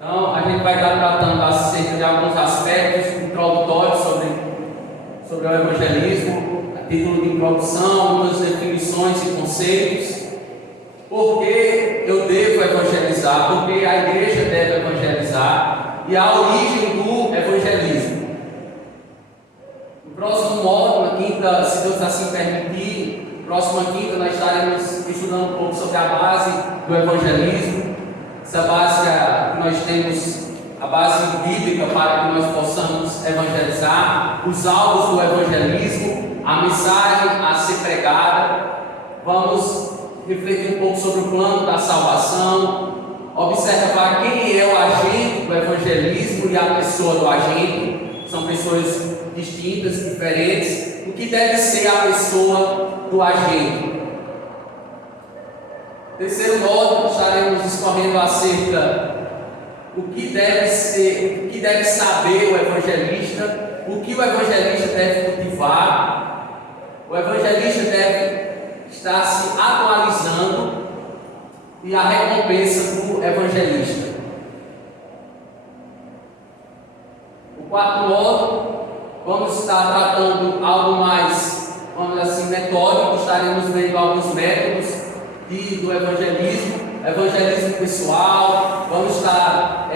Então, a gente vai estar tratando acerca de alguns aspectos introdutórios sobre o evangelismo, a título de introdução, algumas definições e conceitos. Por que eu devo evangelizar? Por que a igreja deve evangelizar? E a origem do evangelismo. No próximo módulo, na quinta, se Deus assim permitir, próxima quinta nós estaremos estudando um pouco sobre a base do evangelismo. Essa base que nós temos, a base bíblica para que nós possamos evangelizar, os alvos do evangelismo, a mensagem a ser pregada. Vamos refletir um pouco sobre o plano da salvação, observar quem é o agente do evangelismo e a pessoa do agente. São pessoas distintas, diferentes. O que deve ser a pessoa do agente? Terceiro módulo, estaremos discorrendo acerca do que deve ser, o que deve saber o evangelista, o que o evangelista deve cultivar. O evangelista deve estar se atualizando e a recompensa do evangelista. O quarto módulo, vamos estar tratando algo mais, vamos assim, metódico. Estaremos vendo alguns métodos do evangelismo pessoal. Vamos estar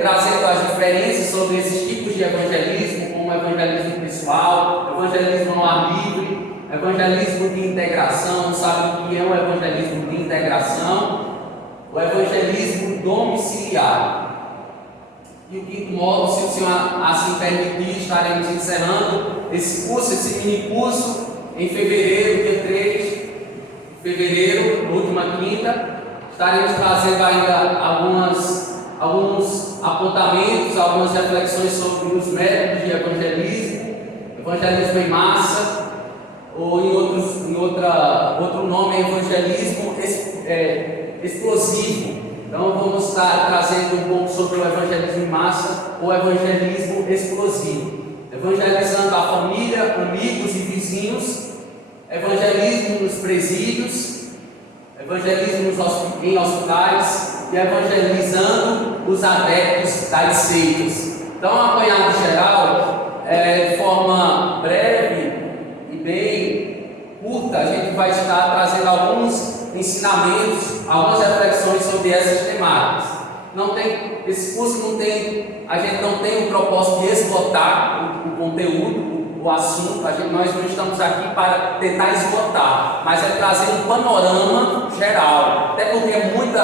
trazendo as diferenças sobre esses tipos de evangelismo, como evangelismo pessoal, evangelismo no ar livre, evangelismo de integração. Sabe o que é um evangelismo de integração? O evangelismo domiciliar. E o quinto módulo, se o Senhor assim permitir, estaremos encerrando esse curso, esse mini curso, em fevereiro, dia 3 de fevereiro, na última quinta. Estaremos trazendo ainda alguns apontamentos, algumas reflexões sobre os métodos de evangelismo, evangelismo em massa, ou em outro nome é evangelismo explosivo. Então vamos estar trazendo um pouco sobre o evangelismo em massa ou evangelismo explosivo, evangelizando a família, amigos e vizinhos, evangelismo nos presídios, evangelismo em hospitais e evangelizando os adeptos das seitas. Então, um apanhado geral, de forma breve e bem curta, a gente vai estar trazendo alguns ensinamentos, algumas reflexões sobre essas temáticas. Esse curso a gente não tem o propósito de esgotar o conteúdo, o assunto. Nós não estamos aqui para tentar esgotar, mas é trazer um panorama geral, até porque é muito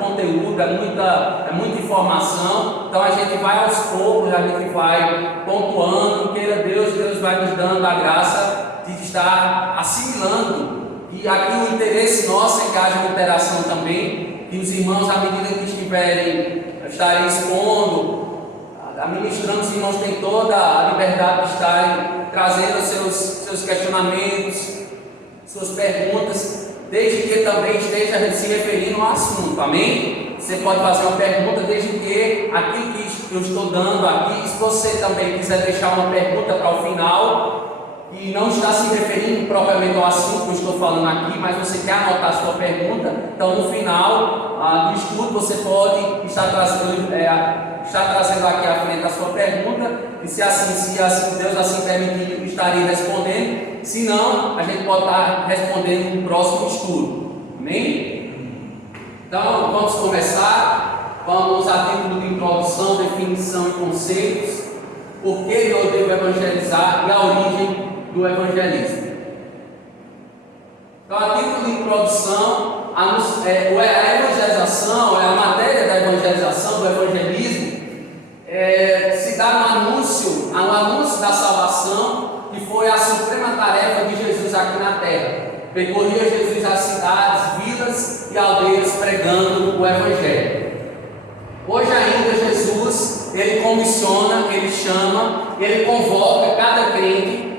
conteúdo, é muita informação. Então a gente vai aos poucos, a gente vai pontuando, queira Deus vai nos dando a graça de estar assimilando. E aqui o interesse nosso é que haja uma interação também, e os irmãos, à medida que estarem expondo, administrando, os irmãos têm toda a liberdade de estarem trazendo seus questionamentos, suas perguntas, desde que também esteja se referindo ao assunto, amém? Você pode fazer uma pergunta desde que aquilo que eu estou dando aqui, se você também quiser deixar uma pergunta para o final, e não está se referindo propriamente ao assunto que eu estou falando aqui, mas você quer anotar a sua pergunta, então no final do estudo você pode estar trazendo aqui à frente a sua pergunta, e se Deus assim permitir, eu estarei respondendo. Se não, a gente pode estar respondendo no próximo estudo, amém? Então vamos começar. Vamos a título de introdução, definição e conceitos, por que eu devo evangelizar e a origem do evangelismo. Então, a título de introdução, a evangelização, a matéria da evangelização, do evangelismo, se dá no anúncio da salvação, que foi a suprema tarefa de Jesus aqui na terra. Percorria Jesus as cidades, vilas e aldeias pregando o evangelho. Hoje ainda Jesus, ele comissiona, ele chama, ele convoca cada crente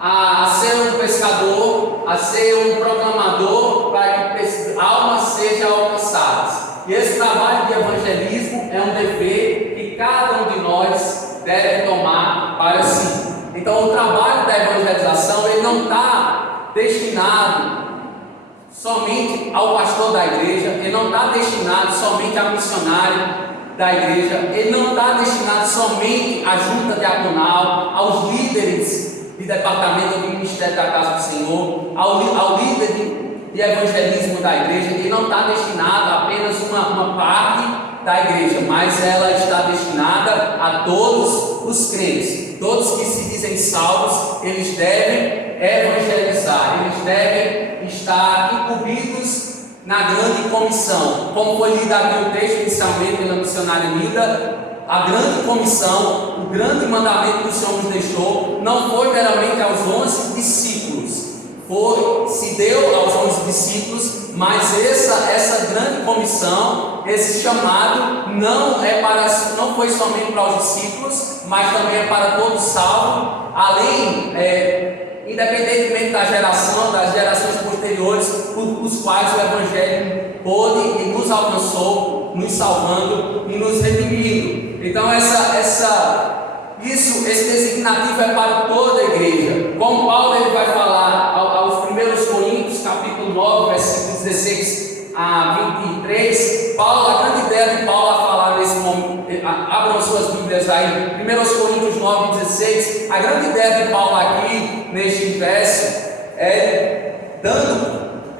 a ser um pescador, a ser um proclamador, para que almas sejam alcançadas. E esse trabalho de evangelismo é um dever que cada um de nós deve tomar para si. Então o trabalho da evangelização, ele não está destinado somente ao pastor da igreja, ele não está destinado somente ao missionário, da igreja, ele não está destinado somente à junta diaconal, aos líderes de departamento do ministério da casa do Senhor, ao líder de evangelismo da igreja. Ele não está destinado a apenas uma parte da igreja, mas ela está destinada a todos os crentes. Todos que se dizem salvos, eles devem evangelizar, eles devem estar incumbidos na grande comissão. Como foi lido aqui o texto inicialmente pela missionária Nilda, a grande comissão, o grande mandamento que o Senhor nos deixou, não foi meramente aos 11 discípulos, se deu aos 11 discípulos, mas essa grande comissão, esse chamado, não foi somente para os discípulos, mas também é para todos salvos, além, independentemente da geração, das gerações posteriores, os quais o Evangelho pôde e nos alcançou, nos salvando e nos redimindo. Então esse designativo é para toda a igreja. Como Paulo ele vai falar aos primeiros Coríntios, capítulo 9, versículos 16 a 23, a grande ideia de Paulo a falar nesse momento, abram suas Bíblias aí, 1 Coríntios 9, 16, a grande ideia de Paulo aqui, neste verso,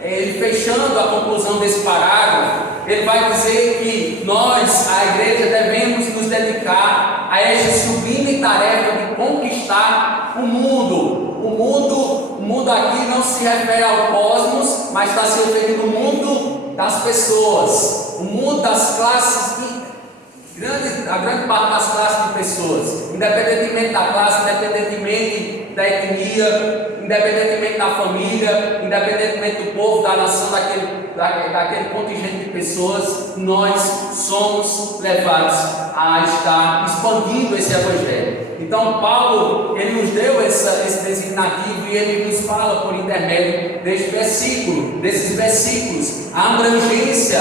ele fechando a conclusão desse parágrafo, ele vai dizer que nós, a igreja, devemos nos dedicar a esta sublime tarefa de conquistar o mundo. O mundo aqui não se refere ao cosmos, mas está se referindo ao mundo das pessoas, o mundo das classes, a grande parte das classes de pessoas, independentemente da classe, independentemente da etnia, independentemente da família, independentemente do povo, da nação, daquele contingente de pessoas, nós somos levados a estar expandindo esse Evangelho. Então Paulo, ele nos deu esse designativo e ele nos fala por intermédio desses versículos, a abrangência,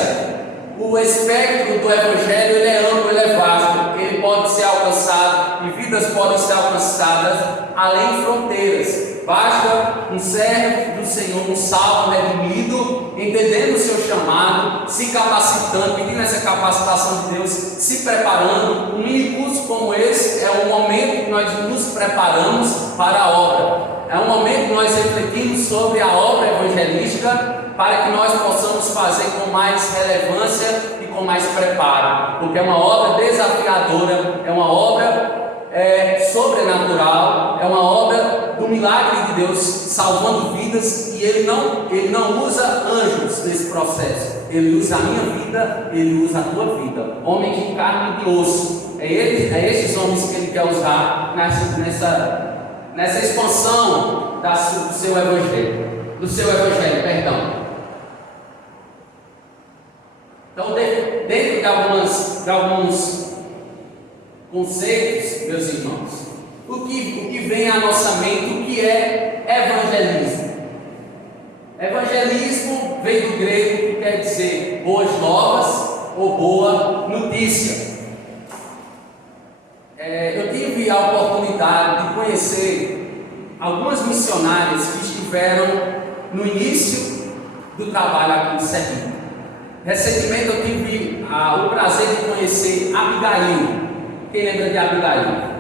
o espectro do Evangelho, ele é amplo, ele é vasto, ele pode ser alcançado e vidas podem ser alcançadas além de fronteiras. Basta um servo do Senhor, um salvo, redimido, entendendo o seu chamado, se capacitando, pedindo essa capacitação de Deus, se preparando. Um mini curso como esse é um momento que nós nos preparamos para a obra. É um momento que nós refletimos sobre a obra evangelística para que nós possamos fazer com mais relevância e com mais preparo, porque é uma obra desafiadora, é uma obra sobrenatural, é uma obra do milagre de Deus salvando vidas, e ele não usa anjos nesse processo, ele usa a minha vida, ele usa a tua vida, homem de carne e de osso. É esses homens que ele quer usar nessa expansão do seu evangelho, Então, dentro de alguns conceitos, meus irmãos, o que vem à nossa mente, o que é evangelismo? Evangelismo vem do grego, que quer dizer boas novas ou boa notícia. Eu tive a oportunidade de conhecer algumas missionárias que estiveram no início do trabalho aqui em Sergipe. Recentemente eu tive o prazer de conhecer Abigail. Quem lembra de Abigail?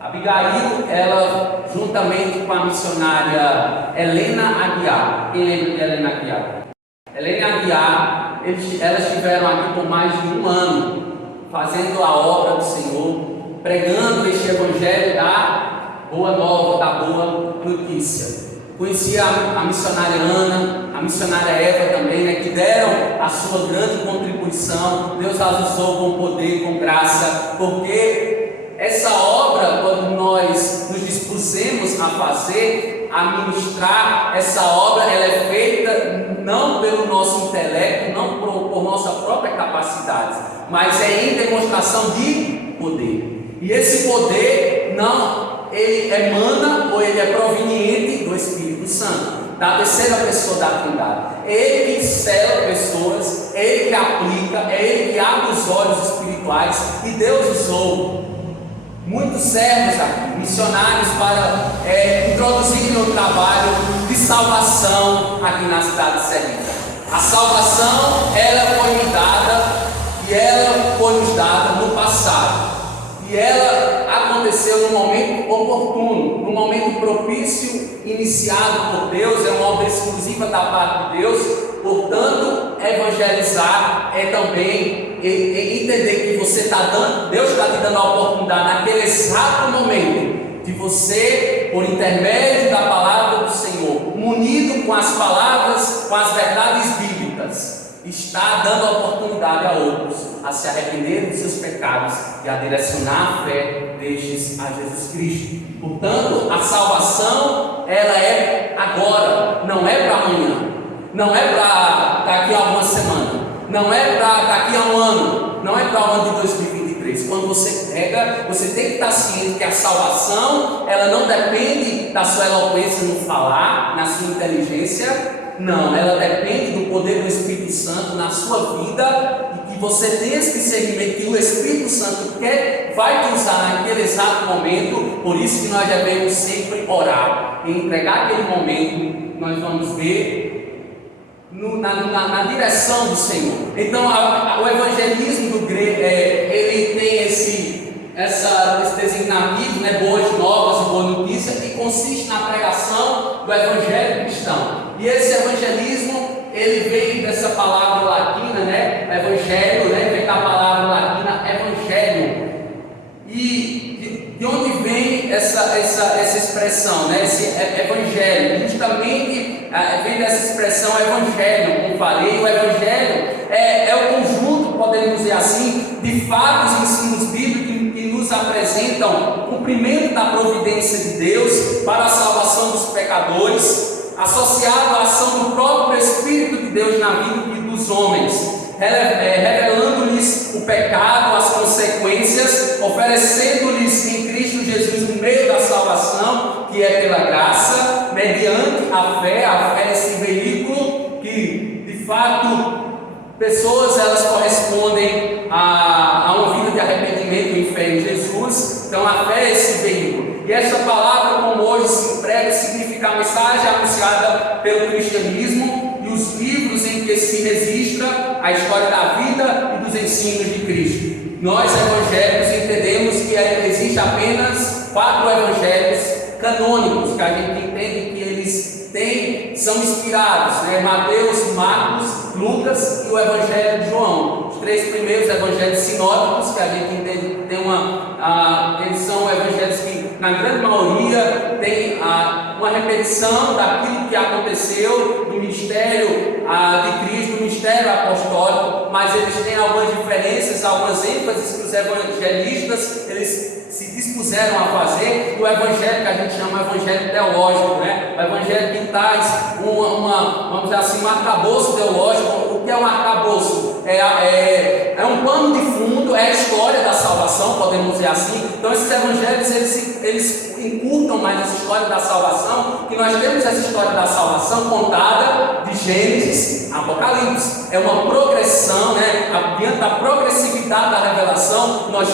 Abigail, ela juntamente com a missionária Helena Aguiar. Quem lembra de Helena Aguiar? Helena Aguiar, elas estiveram aqui por mais de um ano, fazendo a obra do Senhor, pregando este evangelho da boa nova, da boa notícia. Conheci a missionária Ana, a missionária Eva também, que deram a sua grande contribuição. Deus as usou com poder, com graça, porque essa obra, quando nós nos dispusemos a fazer, a ministrar, essa obra ela é feita não pelo nosso intelecto, não por nossa própria capacidade, mas é em demonstração de poder. E esse poder ele emana ou ele é proveniente do Espírito Santo, da terceira pessoa da Trindade. É Ele que sela pessoas, é Ele que aplica, é Ele que abre os olhos espirituais, e Deus usou muitos servos aqui, missionários, para introduzir o trabalho de salvação aqui na cidade de Sergipe. A salvação, ela foi me dada, e e ela foi nos dada no passado. E ela aconteceu no momento oportuno, no momento propício, iniciado por Deus, é uma obra exclusiva da parte de Deus. Portanto, evangelizar é também entender que você está dando, Deus está te dando a oportunidade naquele exato momento de você, por intermédio da palavra do Senhor, munido com as palavras, com as verdades bíblicas, está dando a oportunidade a outros a se arrependerem dos seus pecados e a direcionar a fé destes a Jesus Cristo. Portanto, a salvação, ela é agora, não é para amanhã, não é para daqui a alguma semana, não é para daqui a um ano, não é para o ano de 2023. Quando você prega, você tem que estar ciente que a salvação, ela não depende da sua eloquência no falar, na sua inteligência. Não, ela depende do poder do Espírito Santo na sua vida, e que você tenha esse discernimento que o Espírito Santo vai te usar naquele exato momento. Por isso que nós devemos sempre orar e entregar aquele momento. Nós vamos ver na direção do Senhor. Então o evangelismo do grego, ele tem esse designativo, né, boas novas e boa notícia, que consiste na pregação do evangelho cristão. E esse evangelismo, ele vem dessa palavra latina, né, evangelho, né, vem da palavra latina evangelho. E de onde vem essa expressão, né, esse evangelho? Justamente vem dessa expressão evangelho, como falei. O evangelho é o conjunto, podemos dizer assim, de fatos e ensinos bíblicos que nos apresentam o cumprimento da providência de Deus para a salvação dos pecadores, associado à ação do próprio Espírito de Deus na vida dos homens, revelando-lhes o pecado, as consequências, oferecendo-lhes em Cristo Jesus o meio da salvação, que é pela graça, mediante a fé é esse veículo que, de fato, pessoas elas correspondem a uma vida de arrependimento e fé em Jesus. Então a fé é esse veículo. E essa palavra, como hoje se emprega, significa a mensagem anunciada pelo cristianismo e os livros em que se registra a história da vida e dos ensinos de Cristo. Nós evangélicos entendemos que existe apenas 4 evangelhos canônicos, que a gente entende que eles são inspirados, né? Mateus, Marcos, Lucas e o Evangelho de João. Os 3 primeiros evangelhos sinóticos, que a gente entende que eles são evangelhos que, na grande maioria, tem uma repetição daquilo que aconteceu no ministério de Cristo, no ministério apostólico, mas eles têm algumas diferenças, algumas ênfases que os evangelistas eles se dispuseram a fazer. O evangelho que a gente chama de evangelho teológico, né? O evangelho que traz vamos dizer assim, um arcabouço teológico. O que é um arcabouço? É um pano de fundo, é a história da salvação, podemos dizer assim. Então esses evangelhos eles encurtam mais essa história da salvação, que nós temos essa história da salvação contada de Gênesis a Apocalipse. É uma progressão, né? Diante da progressividade da revelação, nós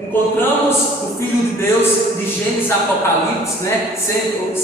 encontramos o Filho de Deus de Gênesis a Apocalipse, né? sendo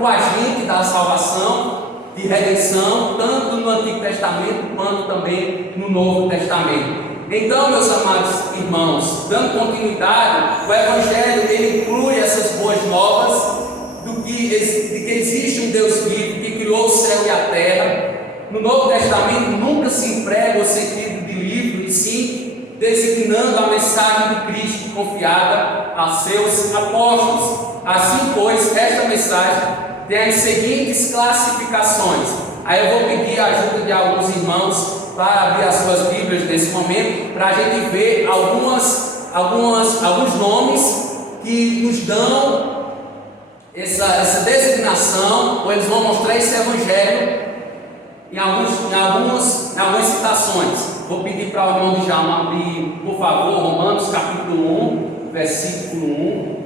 o agente da salvação, de redenção, tanto no Antigo Testamento quanto também no Novo Testamento. Então, meus amados irmãos, dando continuidade, o Evangelho ele inclui essas boas novas de que existe um Deus vivo que criou o céu e a terra. No Novo Testamento nunca se emprega o sentido de livro, e sim designando a mensagem de Cristo confiada a seus apóstolos. Assim, pois, esta mensagem tem as seguintes classificações. Aí eu vou pedir a ajuda de alguns irmãos para abrir as suas Bíblias nesse momento, para a gente ver alguns nomes que nos dão essa designação, ou eles vão mostrar esse evangelho em algumas citações. Vou pedir para o irmão Djalma abrir, por favor, Romanos capítulo 1, versículo 1.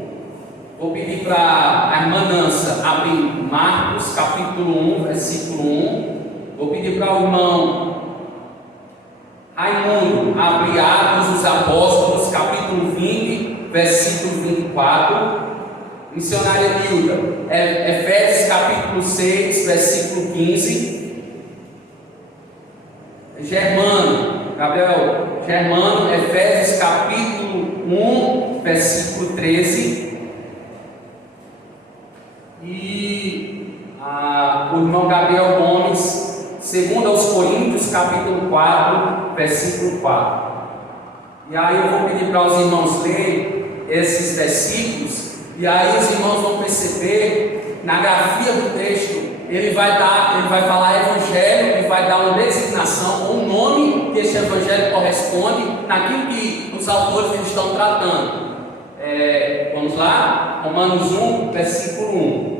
Vou pedir para a irmã Nança abrir Marcos capítulo 1, versículo 1. Vou pedir para o irmão Raimundo abrir Atos dos Apóstolos capítulo 20, versículo 24. Missionária Hilda, Efésios capítulo 6, versículo 15. Germano, Gabriel, Germano, Efésios capítulo 1, versículo 13. E o irmão Gabriel Gomes, segundo aos Coríntios, capítulo 4, versículo 4. E aí eu vou pedir para os irmãos lerem esses versículos, e aí os irmãos vão perceber, na grafia do texto, ele vai falar evangelho e vai dar uma designação, ou um nome que esse evangelho corresponde naquilo que os autores estão tratando. Vamos lá? Romanos 1, versículo 1.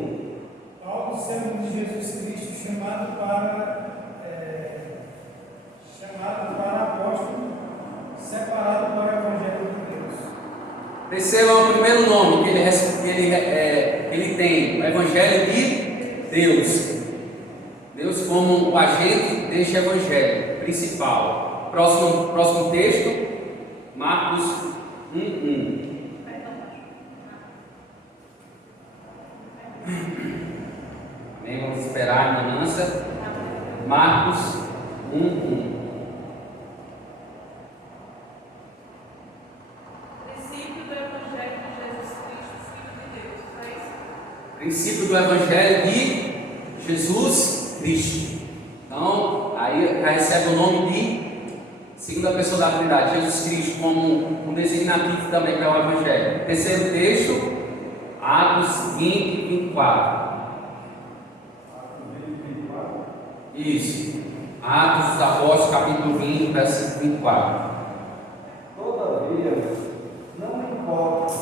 Paulo, servo de Jesus Cristo, chamado para apóstolo, separado para o evangelho de Deus. Terceiro é o primeiro nome que ele tem, o evangelho de Deus. Deus como o agente deste evangelho principal. Próximo texto, Marcos 1:1. Amém? Vamos esperar a mudança. Marcos 1:1. Princípio do Evangelho de Jesus Cristo. Então, aí recebe o nome de segunda pessoa da Trindade, Jesus Cristo, como um designativo também para o Evangelho. Terceiro texto, Atos 20, 24. Isso. Atos dos Apóstolos, capítulo 20, versículo 24. Todavia, não importa,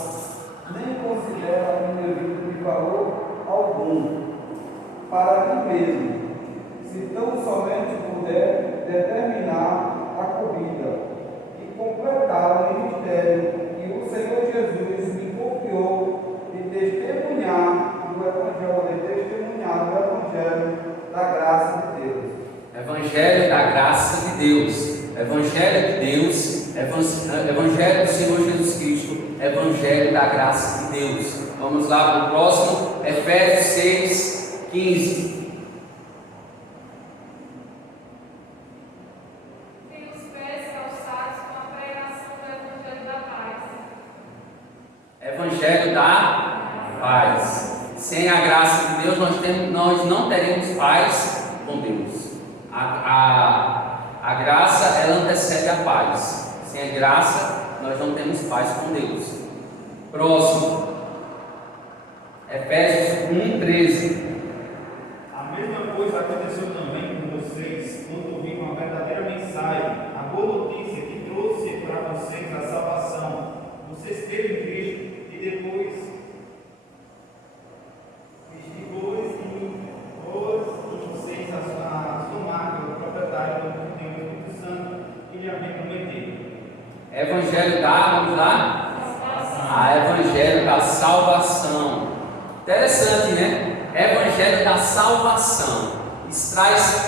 nem considera indevido de valor algum para mim mesmo, se tão somente puder determinar a corrida e completar o ministério que o Senhor Jesus me confiou de testemunhar do Evangelho da graça de Deus. Evangelho da graça de Deus. Evangelho de Deus, Evangelho do Senhor Jesus Cristo, Evangelho da graça de Deus. Vamos lá para o próximo, Efésios 6, 15. Tem os pés calçados com a pregação do Evangelho da paz. Evangelho da paz. Sem a graça de Deus, nós não teremos paz com Deus. A graça, ela antecede a paz. Sem a graça, nós não temos paz com Deus. Próximo, Efésios 1, 13. A mesma coisa aconteceu também com vocês, quando ouviram a verdadeira mensagem, a boa notícia que trouxe para vocês a salvação. Vocês creram em Cristo e depois vocês assumaram o proprietário do Espírito Santo que lhe havia prometido. Evangelho vamos lá? Evangelho da salvação. Interessante, né? Evangelho da salvação. Traz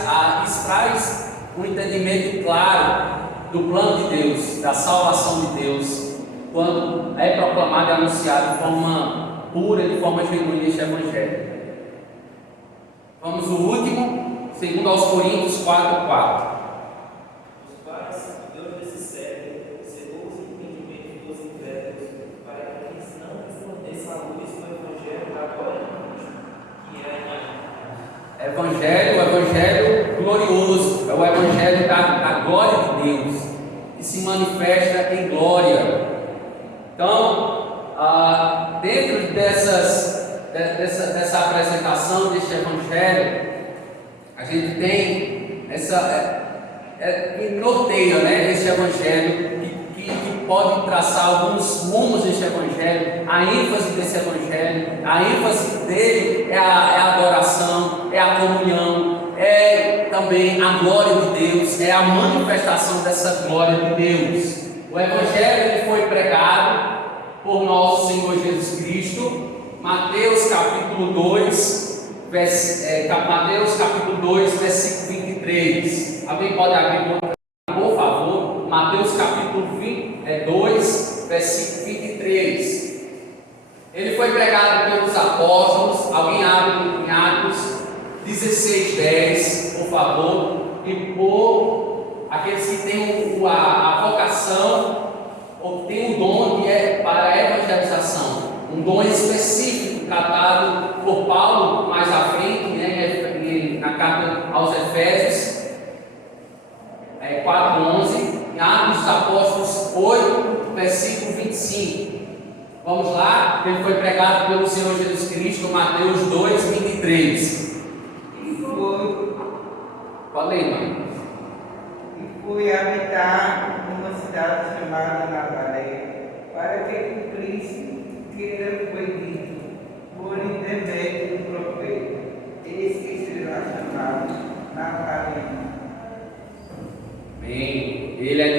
um entendimento claro do plano de Deus, da salvação de Deus, quando é proclamado e anunciado de forma pura, de forma genuína este Evangelho. Vamos ao último, segundo aos Coríntios 4, 4. Os quais Deus desse século cegou os entendimentos dos incrédulos, para que eles não respondessem à luz do Evangelho da glória de Cristo, que é a Evangelho, o Evangelho glorioso, é o Evangelho da glória de Deus, que se manifesta em glória. Então, dentro dessa apresentação deste Evangelho, a gente tem que norteia, né, esse Evangelho, que pode traçar alguns rumos deste Evangelho, a ênfase desse Evangelho. A ênfase dele é a adoração, é a comunhão, é também a glória de Deus, é a manifestação dessa glória de Deus. O Evangelho ele foi pregado por nosso Senhor Jesus Cristo, Mateus capítulo 2, versículo 23. Alguém pode abrir, por favor? Mateus capítulo 2, versículo 23. Ele foi pregado pelos apóstolos. Alguém abre em Atos 16, 10, por favor. E por aqueles que têm a vocação ou têm o dom que é para a evangelização, um dom específico tratado por Paulo mais à frente, né, na carta aos Efésios 4:11, em Atos dos Apóstolos 8, versículo 25. Vamos lá, ele foi pregado pelo Senhor Jesus Cristo, Mateus 2:23. Pode ler, mãe. E fui habitar numa cidade chamada Nazaré, para que cumprisse o que lhe foi dito por intermédio do profeta. Eis que será chamado Nazareno. Bem, ele é de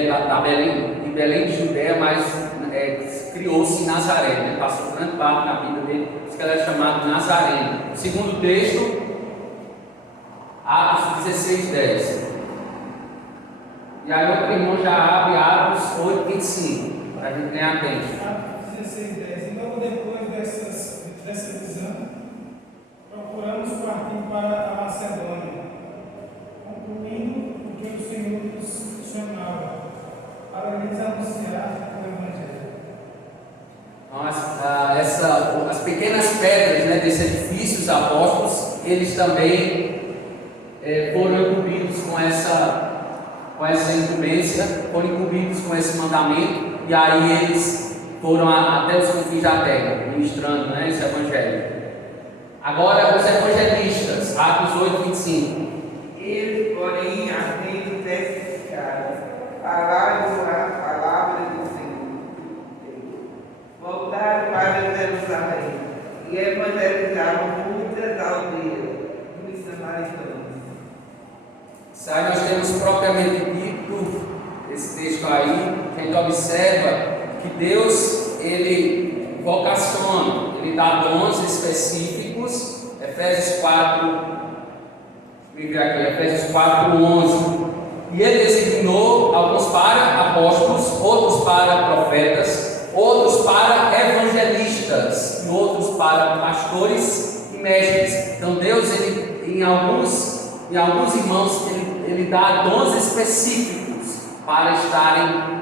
Belém de Judéia, mas criou-se em Nazaré, né? Passou grande parte da vida dele, por isso que ele é chamado Nazareno. O segundo texto, Atos 16:10. E aí outro irmão já abre Atos 8:25, para a gente ganhar tempo. Atos 16:10. E logo depois dessa visão, procuramos partir para a Macedônia, concluindo o que o Senhor nos chamava, para lhes anunciar o Evangelho. Então, as pequenas pedras, né, desse edifício, os apóstolos, eles também foram incumbidos com essa incumbência, foram incumbidos com esse mandamento, e aí eles foram até os confins da terra, ministrando, né, esse evangelho. Agora, os evangelistas, Atos 8:25. Eles, porém, havendo testificado, falaram a palavra do Senhor, voltaram para Jerusalém e evangelizavam muitas aldeias dos samaritanos. Aí nós temos propriamente dito, esse texto aí, que a gente observa que Deus, ele vocaciona, ele dá dons específicos. Efésios 4:11. E ele designou alguns para apóstolos, outros para profetas, outros para evangelistas e outros para pastores e mestres. Então Deus, ele, em alguns irmãos, ele dá dons específicos para estarem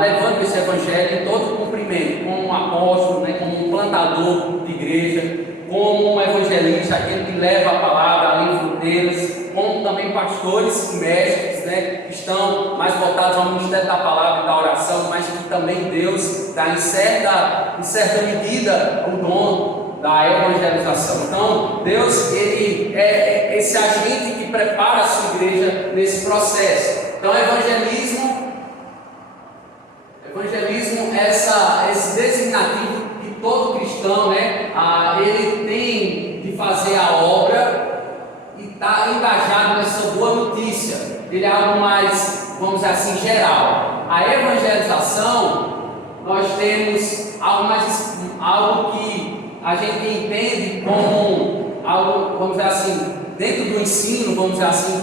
levando esse evangelho em todo o cumprimento, como um apóstolo, né, como um plantador de igreja, como um evangelista, aquele que leva a palavra além de fronteiras, como também pastores e mestres, né, que estão mais voltados ao ministério da palavra e da oração, mas que também Deus dá em certa medida o dom da evangelização. Então, Deus, ele é esse agente que prepara a sua igreja nesse processo. Então, evangelismo é esse designativo que todo cristão, né, ele tem de fazer a obra e está engajado nessa boa notícia. Ele é algo mais, vamos dizer assim, geral. A evangelização, nós temos algo que a gente entende como algo, vamos dizer assim, dentro do ensino, vamos dizer assim,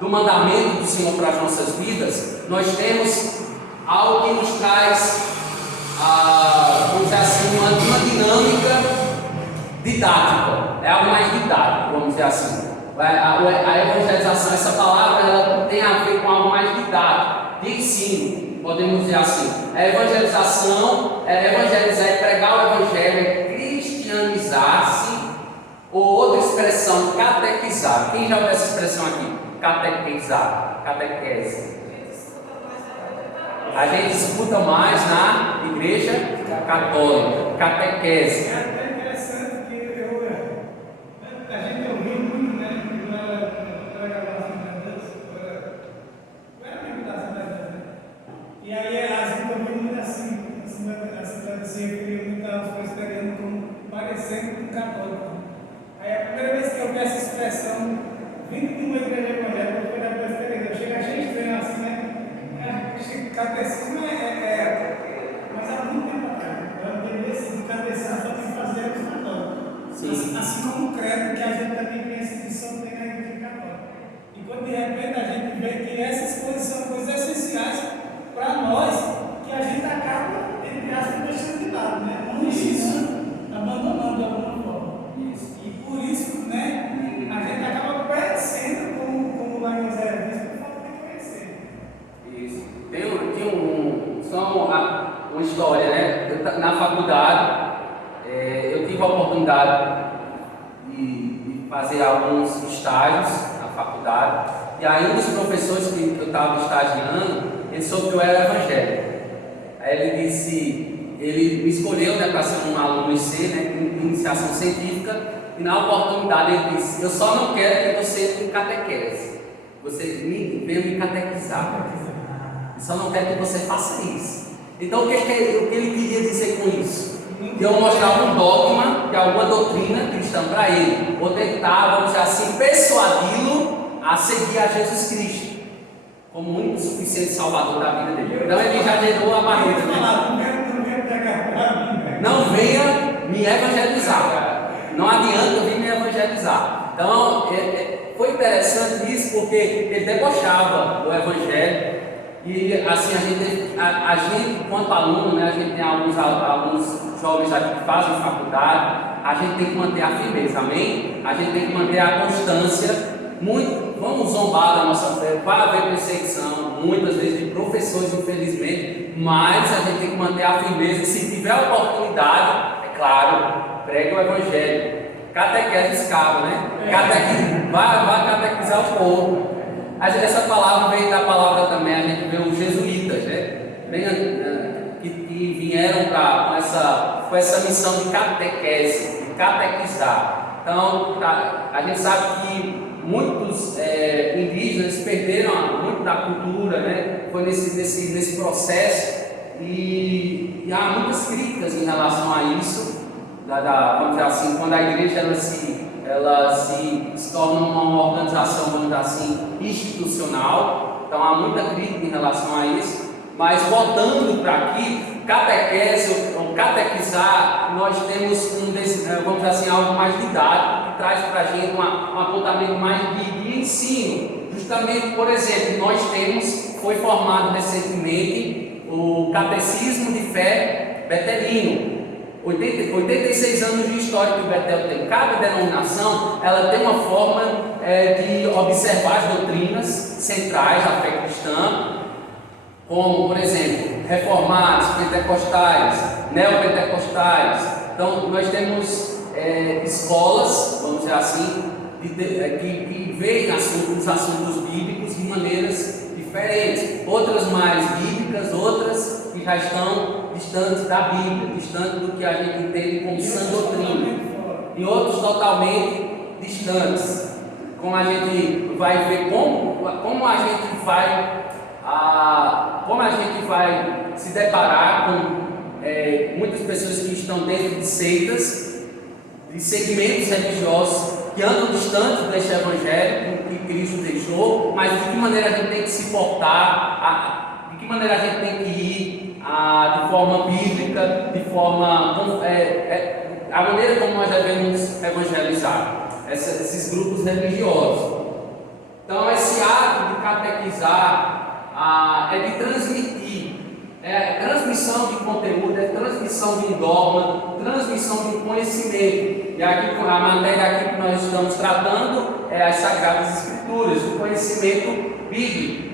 do mandamento do Senhor para as nossas vidas. Nós temos algo que nos traz, vamos dizer assim, uma dinâmica didática. É algo mais didático, vamos dizer assim. A evangelização, essa palavra, ela tem a ver com algo mais didático, de ensino, podemos dizer assim. A evangelização, evangelizar é pregar o evangelho, é cristianizar-se, ou outra expressão, catequizar. Quem já ouviu essa expressão aqui? Catequizar, catequese. A gente escuta mais na igreja católica, catequese. É até interessante que a gente ouviu muito, né, na gravação da dança, eu era membro da Assembleia de Deus, né? E aí a gente ouviu muito assim, a Assembleia se referiu muito aos presbiterianos como parecendo um católico. Aí a primeira vez que eu vi essa expressão, vindo de uma igreja evangélica, foi da presbiteriana, eu achei estranho assim, né? Catecismo mas há muito tempo atrás, eu entendi esse catecismo só tem que fazer os católicos. Assim como o credo, que a gente também pensa que só tem na igreja católica. E quando de repente a gente vê que essas coisas são coisas essenciais para nós, que a gente acaba, entre aspas, deixando de lado, né? Não ensinando, abandonando de alguma forma. E por isso, né, a gente acaba perecendo como lá em José Bispo, por falta de conhecimento. tive a oportunidade de fazer alguns estágios na faculdade, e aí um dos professores que eu estava estagiando, ele soube que eu era evangélico. Aí ele disse, ele me escolheu, né, para ser um aluno IC, né, de iniciação científica, e na oportunidade ele disse: eu só não quero que você me catequese, você venha me catequizar, eu só não quero que você faça isso. Então o que ele queria dizer com isso? Que eu mostrava um dogma de alguma doutrina cristã para ele, ou tentar, vamos dizer assim, persuadi-lo a seguir a Jesus Cristo como o único suficiente salvador da vida dele. Então ele já gerou a barreira. Não venha me evangelizar, não adianta vir me evangelizar. Então foi interessante isso, porque ele debochava do evangelho. E assim, a gente quanto aluno, né, a gente tem alguns jovens aqui que fazem faculdade, a gente tem que manter a firmeza, amém? A gente tem que manter a constância. Vamos zombar da nossa fé, vai haver perseguição, muitas vezes de professores, infelizmente, mas a gente tem que manter a firmeza. E se tiver oportunidade, é claro, pregue o evangelho, catequese escapa, né? Vai catequizar o povo. Essa palavra veio da palavra também, a gente vê os jesuítas, né? Que vieram com essa missão de catequese, de catequizar. Então, a gente sabe que muitos indígenas perderam muito da cultura, né? Foi nesse processo, e há muitas críticas em relação a isso. Vamos dizer assim, quando a igreja ela se torna uma organização, vamos dizer assim, institucional. Então há muita crítica em relação a isso. Mas voltando para aqui, catequese ou catequizar, nós temos vamos dizer assim, algo mais didático, que traz para a gente um apontamento mais de ensino. Justamente, por exemplo, foi formado recentemente o Catecismo de Fé Betelino. 86 anos de história que o Betel tem. Cada denominação ela tem uma forma de observar as doutrinas centrais da fé cristã, como, por exemplo, reformados, pentecostais, neopentecostais. Então, nós temos escolas, vamos dizer assim, que veem os assuntos bíblicos de maneiras diferentes. Outras mais bíblicas, outras que já estão distantes da Bíblia, distantes do que a gente entende como sã doutrina, e outros totalmente distantes. Como a gente vai ver como a gente vai se deparar com muitas pessoas que estão dentro de seitas, de segmentos religiosos que andam distantes deste evangelho que Cristo deixou, mas de que maneira a gente tem que se portar, de que maneira a gente tem que ir de forma bíblica, de forma a maneira como nós devemos evangelizar esses grupos religiosos. Então esse ato de catequizar é de transmitir, transmissão de conteúdo, transmissão de um dogma, transmissão de um conhecimento. E aqui a matéria aqui que nós estamos tratando é as Sagradas Escrituras, o conhecimento bíblico.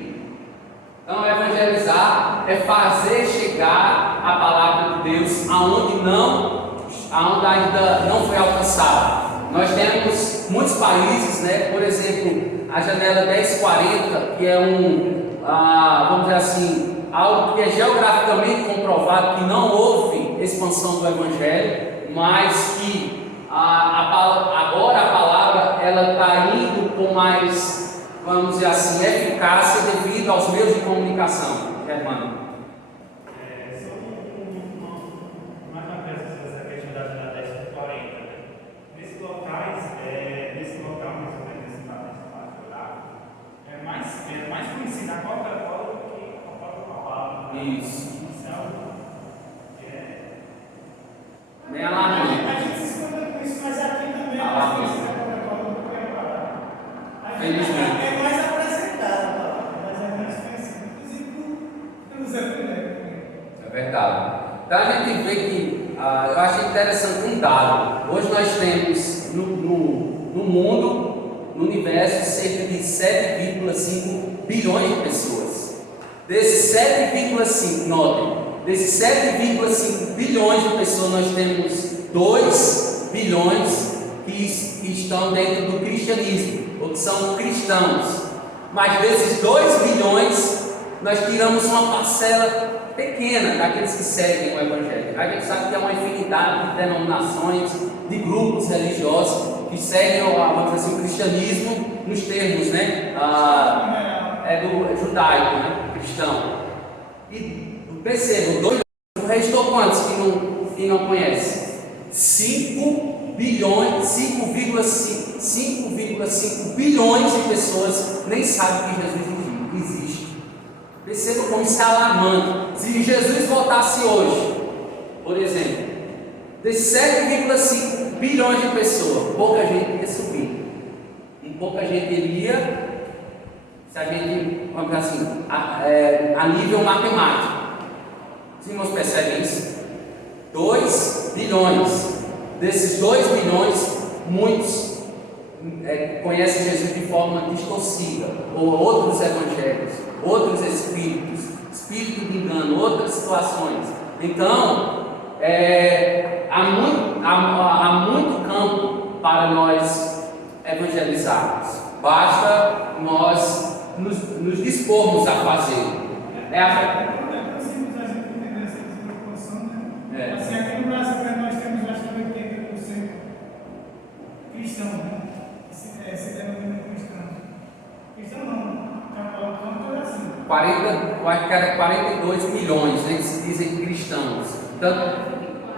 Então, evangelizar é fazer chegar a palavra de Deus aonde ainda não foi alcançada. Nós temos muitos países, né? Por exemplo, a janela 1040, que é vamos dizer assim, algo que é geograficamente comprovado que não houve expansão do evangelho, mas que agora a palavra ela está indo com mais, vamos dizer assim, eficácia devido aos meios de comunicação. Germano. Só mais uma vez essa questão da janela 1040. Nesses locais, nesse local, mais ou menos, nesse espaço lá, é mais conhecida a Coca-Cola do que a própria palavra. Isso. Nem A alarme. gente se esconde com isso, mas aqui também Alarme. Felizmente. é mais apresentado, mas é menos conhecido, inclusive pelos evangélicos. É verdade. Então a gente vê que eu achei interessante um dado. Hoje nós temos no mundo, no universo, cerca de 7,5 bilhões de pessoas. Desses 7,5, notem, desses 7,5 bilhões de pessoas nós temos 2 bilhões que estão dentro do cristianismo, ou que são cristãos. Mas desses 2 bilhões, nós tiramos uma parcela pequena daqueles que seguem o Evangelho. A gente sabe que há uma infinidade de denominações, de grupos religiosos que seguem vamos dizer assim, o cristianismo nos termos, né? Do judaico, né? Cristão. E percebam, restou quantos que não conhecem? 5 bilhões, 5,5 bilhões de pessoas nem sabem que Jesus existe. Percebam como isso é alarmante. Se Jesus voltasse hoje, por exemplo, desses 7,5 bilhões de pessoas, pouca gente ia subir. E pouca gente iria, se a gente, vamos dizer assim, a nível matemático. Os irmãos percebem isso? 2 bilhões. Desses 2 bilhões, muitos conhecem Jesus de forma distorcida, ou outros evangelhos, outros espíritos de engano, outras situações. Então, há muito campo para nós evangelizarmos. Basta nós nos dispormos a fazer. Assim, aqui no Brasil nós temos acho que 80% cristão, né? Se denomina cristão. Cristão não, católico é assim. 42 milhões, né, que se dizem cristãos. Então,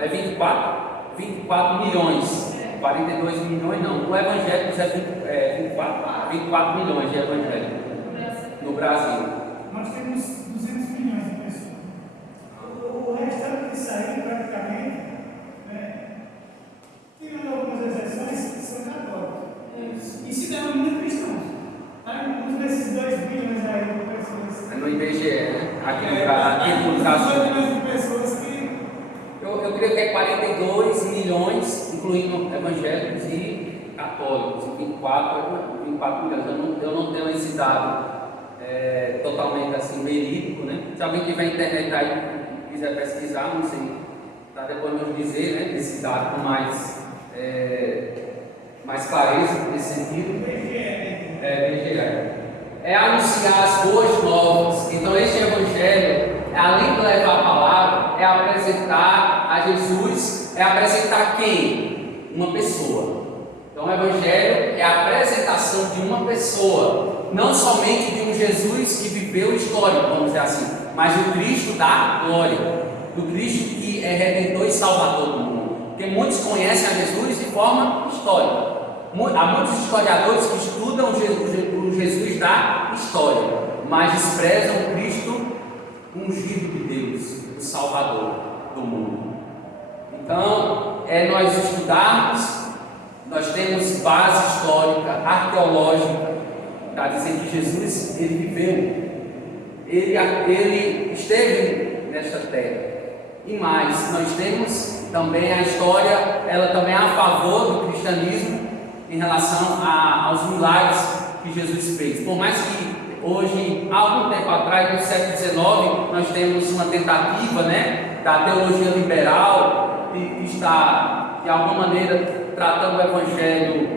é 24 milhões. 42 milhões não. O evangélico é 24 milhões de evangélicos no Brasil. Nós temos 200 milhões de pessoas. O restante disso aí, praticamente, né, tirando algumas exceções, são católicos. E se denominam cristãos. Um desses 2 bilhões aí de pessoas. É no IBGE, né? Aqui no 2 Brasil. bilhões de pessoas que. Eu creio que é 42 milhões, incluindo evangélicos e católicos. 24 milhões. Eu não tenho esse dado totalmente assim verídico, né? Se alguém tiver internet aí e quiser pesquisar, não sei, tá depois nos dizer, né? Esse dado com mais clareza nesse sentido. É anunciar as boas novas. Então este evangelho, além de levar a palavra, é apresentar a Jesus, é apresentar quem? Uma pessoa. Então o evangelho é a apresentação de uma pessoa, não somente de um Jesus que viveu histórico, vamos dizer assim, mas do Cristo da glória, do Cristo que é Redentor e Salvador do mundo. Porque muitos conhecem a Jesus de forma histórica. Há muitos historiadores que estudam o Jesus da história, mas desprezam o Cristo ungido de Deus, o Salvador do mundo. Então, nós estudarmos, nós temos base histórica, arqueológica, para dizer que Jesus, ele viveu, ele esteve nesta terra. E mais, nós temos também a história, ela também é a favor do cristianismo, em relação aos milagres que Jesus fez. Por mais que hoje, há algum tempo atrás, no século XIX, nós temos uma tentativa, né, da teologia liberal que está, de alguma maneira, tratando o evangelho,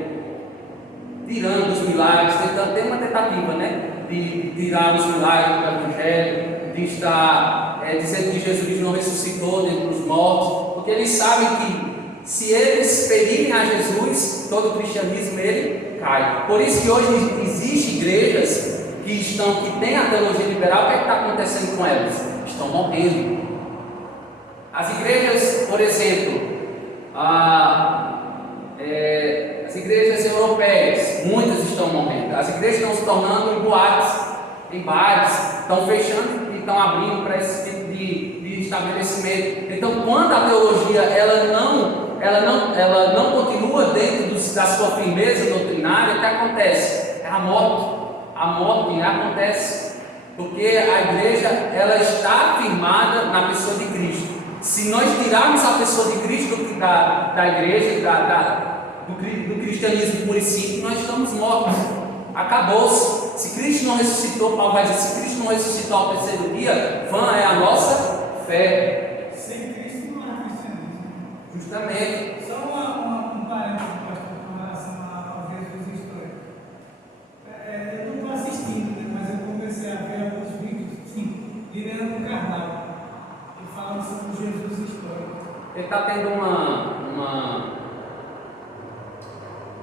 tirando os milagres, tem uma tentativa, né, de tirar os milagres do evangelho, de estar dizendo que Jesus não ressuscitou dentre os mortos, porque eles sabem que se eles pedirem a Jesus, todo o cristianismo ele cai. Por isso que hoje existem igrejas que têm a teologia liberal. O que está acontecendo com elas? Estão morrendo. As igrejas, por exemplo, as igrejas europeias, muitas estão morrendo. As igrejas estão se tornando em boates, em bares, estão fechando e estão abrindo para esse tipo de estabelecimento. Então, quando a teologia ela não continua dentro da sua firmeza doutrinária, o que acontece? É a morte. A morte acontece porque a igreja ela está firmada na pessoa de Cristo. Se nós tirarmos a pessoa de Cristo da igreja, do cristianismo puro e simples, nós estamos mortos. Acabou-se. Se Cristo não ressuscitou, Paulo vai dizer, se Cristo não ressuscitou ao terceiro dia, vã é a nossa fé. Sem Cristo não há cristianismo. Justamente. Só um parênteses, pastor, com relação ao Jesus histórico. Eu não estou assistindo, né, mas eu comecei a ver alguns vídeos, sim, de Leandro Carnal, ele falando sobre o Jesus histórico. Ele está tendo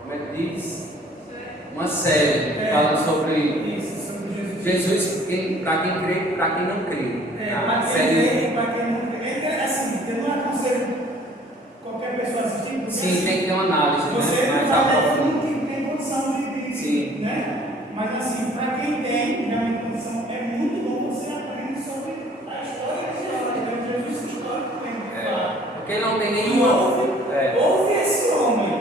como é que diz? Uma série falando sobre Isso, sobre Jesus. Jesus, para quem crê e para quem não crê. Para quem crê e para quem não crê. Assim, eu não aconselho qualquer pessoa assistir, porque Sim, assim, tem que ter uma análise, você né? não Mais vai ler aprofundada. tudo que tem condição Sim. né? Mas assim, para quem tem realmente condição, é muito bom você aprender sobre a história de Jesus histórico mesmo. Porque não tem E nenhuma. ouve esse homem.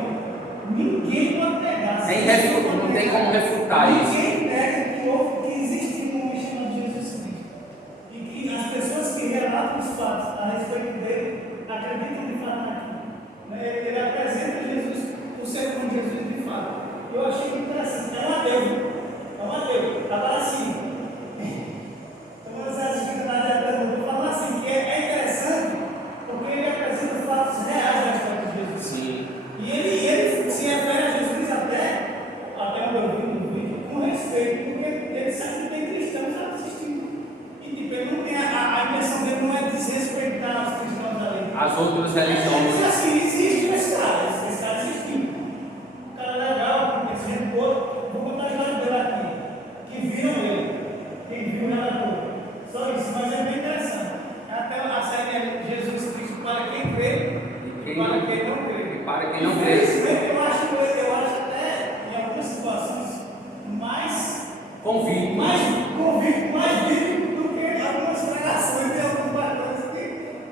Ninguém pode pegar. Não tem como refutar isso. Ninguém pega que existe um homem chamado Jesus Cristo. E que as pessoas que relatam os fatos a respeito dele acreditam de fato naquilo. Ele apresenta Jesus, o ser humano Jesus de fato. Eu achei muito interessante. É um ateu. Agora sim, todas as dicas da eu estou falando assim, que é interessante, porque ele apresenta fatos reais da história de Jesus. Sim. E ele se refere a Jesus até onde eu vi no vídeo, com respeito, porque ele sabe que tem cristãos assistindo. E tipo, ele não tem a intenção dele não é desrespeitar os cristãos ali. As outras Mas religiões. assim, existe esse cara assistindo. Um cara legal, esse gente boa, vou contar a história dele aqui. Que viram ele, quem viu o relator. Só isso, mas é bem interessante. Até a série é Jesus Cristo para quem crê e para quem não crê. Para quem não crê. Eu acho até, em algumas situações, mais Convite. convicto, mais vívido do que algumas pregações de alguns pastores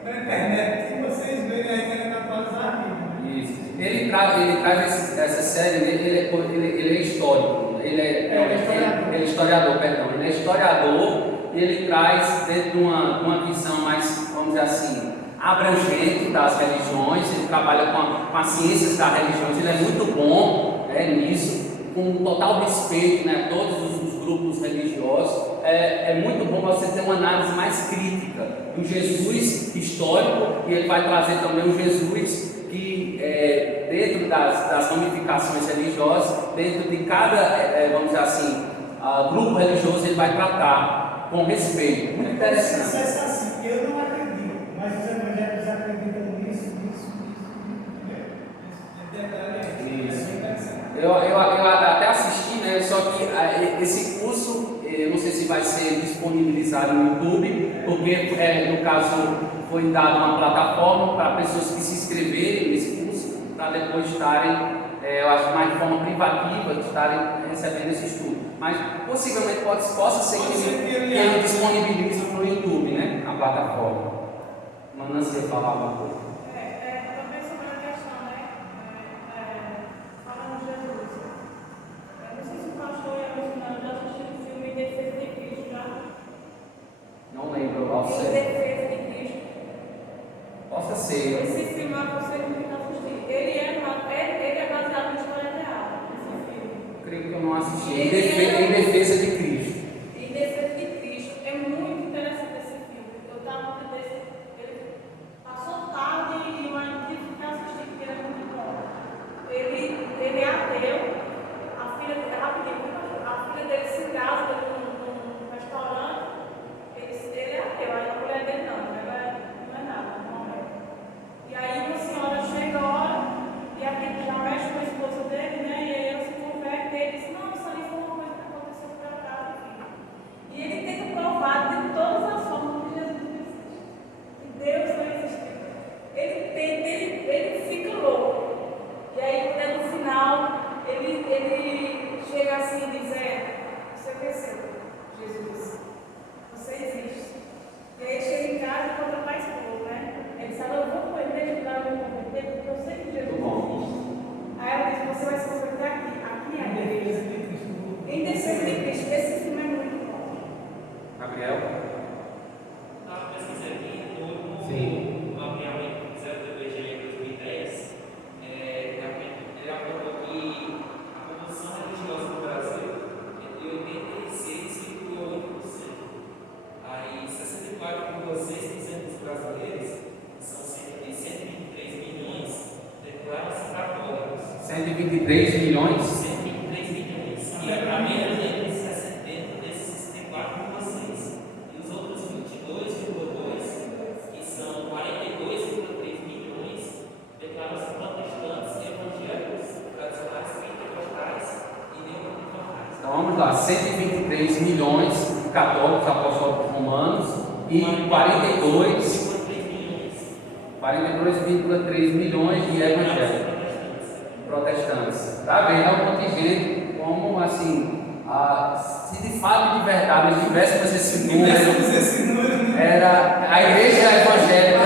na internet, que vocês veem aí que ele atualizar aqui. Isso. Ele traz essa série, ele é histórico. Ele é historiador, perdão. Ele é historiador e ele traz dentro de uma visão mais, vamos dizer assim, abrangente das religiões. Ele trabalha com as ciências das religiões. Ele é muito bom nisso, com total respeito, né, a todos os grupos religiosos. É muito bom você ter uma análise mais crítica do Jesus histórico, e ele vai trazer também o Jesus que, dentro das ramificações religiosas, dentro de cada, vamos dizer assim, grupo religioso, ele vai tratar com respeito. Muito interessante. É assim, eu não acredito, mas os evangélicos acreditam nisso. Eu até assisti, né? Só que esse curso, eu não sei se vai ser disponibilizado no YouTube, porque no caso foi dada uma plataforma para pessoas que se inscreverem nesse curso, para depois estarem, eu acho mais de forma privativa, estarem recebendo esse estudo. Mas possivelmente possa ser que ele disponibilize para o YouTube, né? A plataforma. Manda você falar alguma coisa. Também sobre a questão, né? Falando de Jesus. Eu não sei se o pastor e a missionária já assistiram o filme Em Defesa de Cristo já. Não lembro ao Em certo. Defesa de Cristo. Possa ser. Esse filme, você não está assistindo. Ele é baseado em história real. Esse filme. Creio que eu não assisti. Em defesa de Cristo. Em Defesa de Cristo. É muito interessante esse filme. Eu estava ele passou tarde 123 milhões. 123 milhões. E para menos de 60 desses tem 4,6. E os outros 22,2, que são 42,3 milhões, declaram-se protestantes, evangélicos, tradicionais, pentecostais e neopentecostais. Então vamos lá, 123 milhões católicos, apostólicos romanos e 42,3 milhões de evangélicos protestantes. Está vendo? É um contingente como assim, se de fato de verdade nós tivéssemos esse número, era, a igreja evangélica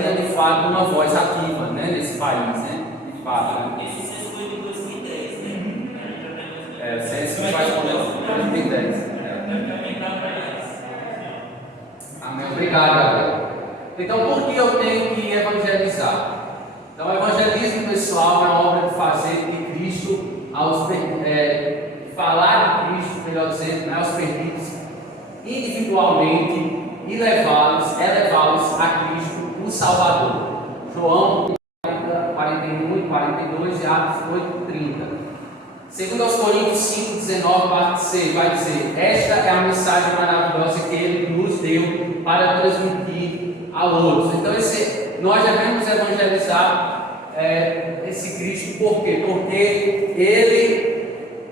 tinha de fato uma voz ativa, né, nesse país, né? De fato, né? Esse censo foi de 2010, né? O censo vai para 2010. Amém. Obrigado, Gabriel. Então, por que eu tenho que evangelizar? Então, o evangelismo pessoal é uma obra de fazer de Cristo, falar de Cristo, melhor dizendo, né, aos perdidos, individualmente e elevá-los a Cristo, o Salvador. João 41 e 42 e Atos 8, 30. Segundo aos Coríntios 5, 19, parte C, vai dizer: esta é a mensagem maravilhosa que Ele nos deu para transmitir a outros. Então, nós devemos evangelizar esse Cristo, por quê? Porque Ele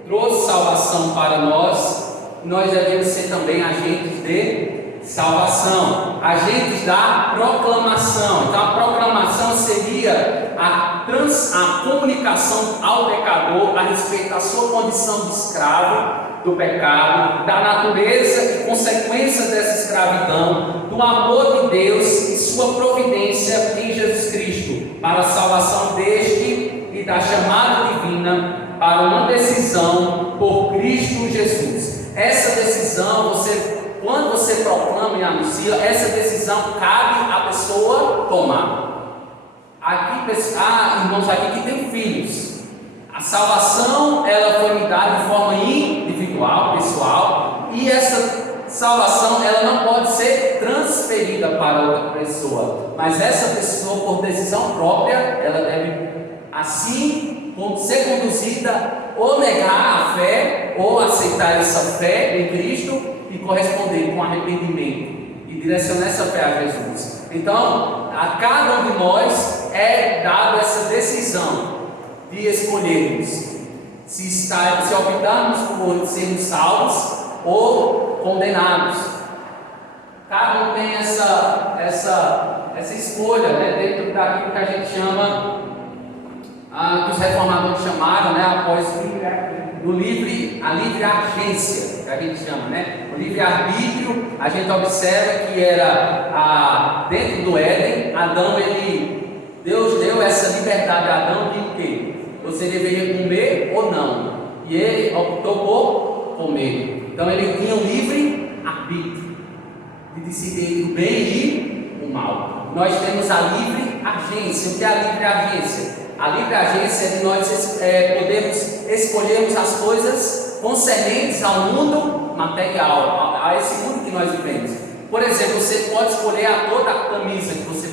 trouxe salvação para nós, nós devemos ser também agentes de salvação, agentes da proclamação. Então, a proclamação seria a comunicação ao pecador a respeito da sua condição de escravo do pecado, da natureza e consequência dessa escravidão, do amor de Deus e sua providência em Jesus Cristo, para a salvação deste e da chamada divina para uma decisão por Cristo Jesus. Essa decisão, quando você proclama e anuncia, essa decisão cabe à pessoa tomar. Há irmãos aqui que têm filhos. A salvação, ela foi me dada de forma individual, pessoal, e essa salvação, ela não pode ser transferida para outra pessoa, mas essa pessoa, por decisão própria, ela deve, assim, ser conduzida, ou negar a fé, ou aceitar essa fé em Cristo e corresponder com arrependimento e direcionar essa fé a Jesus. Então, a cada um de nós é dada essa decisão de escolhermos se optarmos por sermos salvos ou condenados. Cada um tem essa escolha, né, dentro daquilo que a gente chama, que os reformadores chamaram, né, após a livre agência, que a gente chama, né? O livre-arbítrio, a gente observa que era dentro do Éden, Deus deu essa liberdade a Adão de o quê? Você deveria comer ou não, e ele optou por comer. Então ele tinha um livre-arbítrio de decidir entre o bem e o mal. Nós temos a livre-agência. O que é a livre-agência? A livre-agência é de nós podermos escolhermos as coisas concernentes ao mundo material, a esse mundo que nós vivemos. Por exemplo, você pode escolher a cor da camisa que você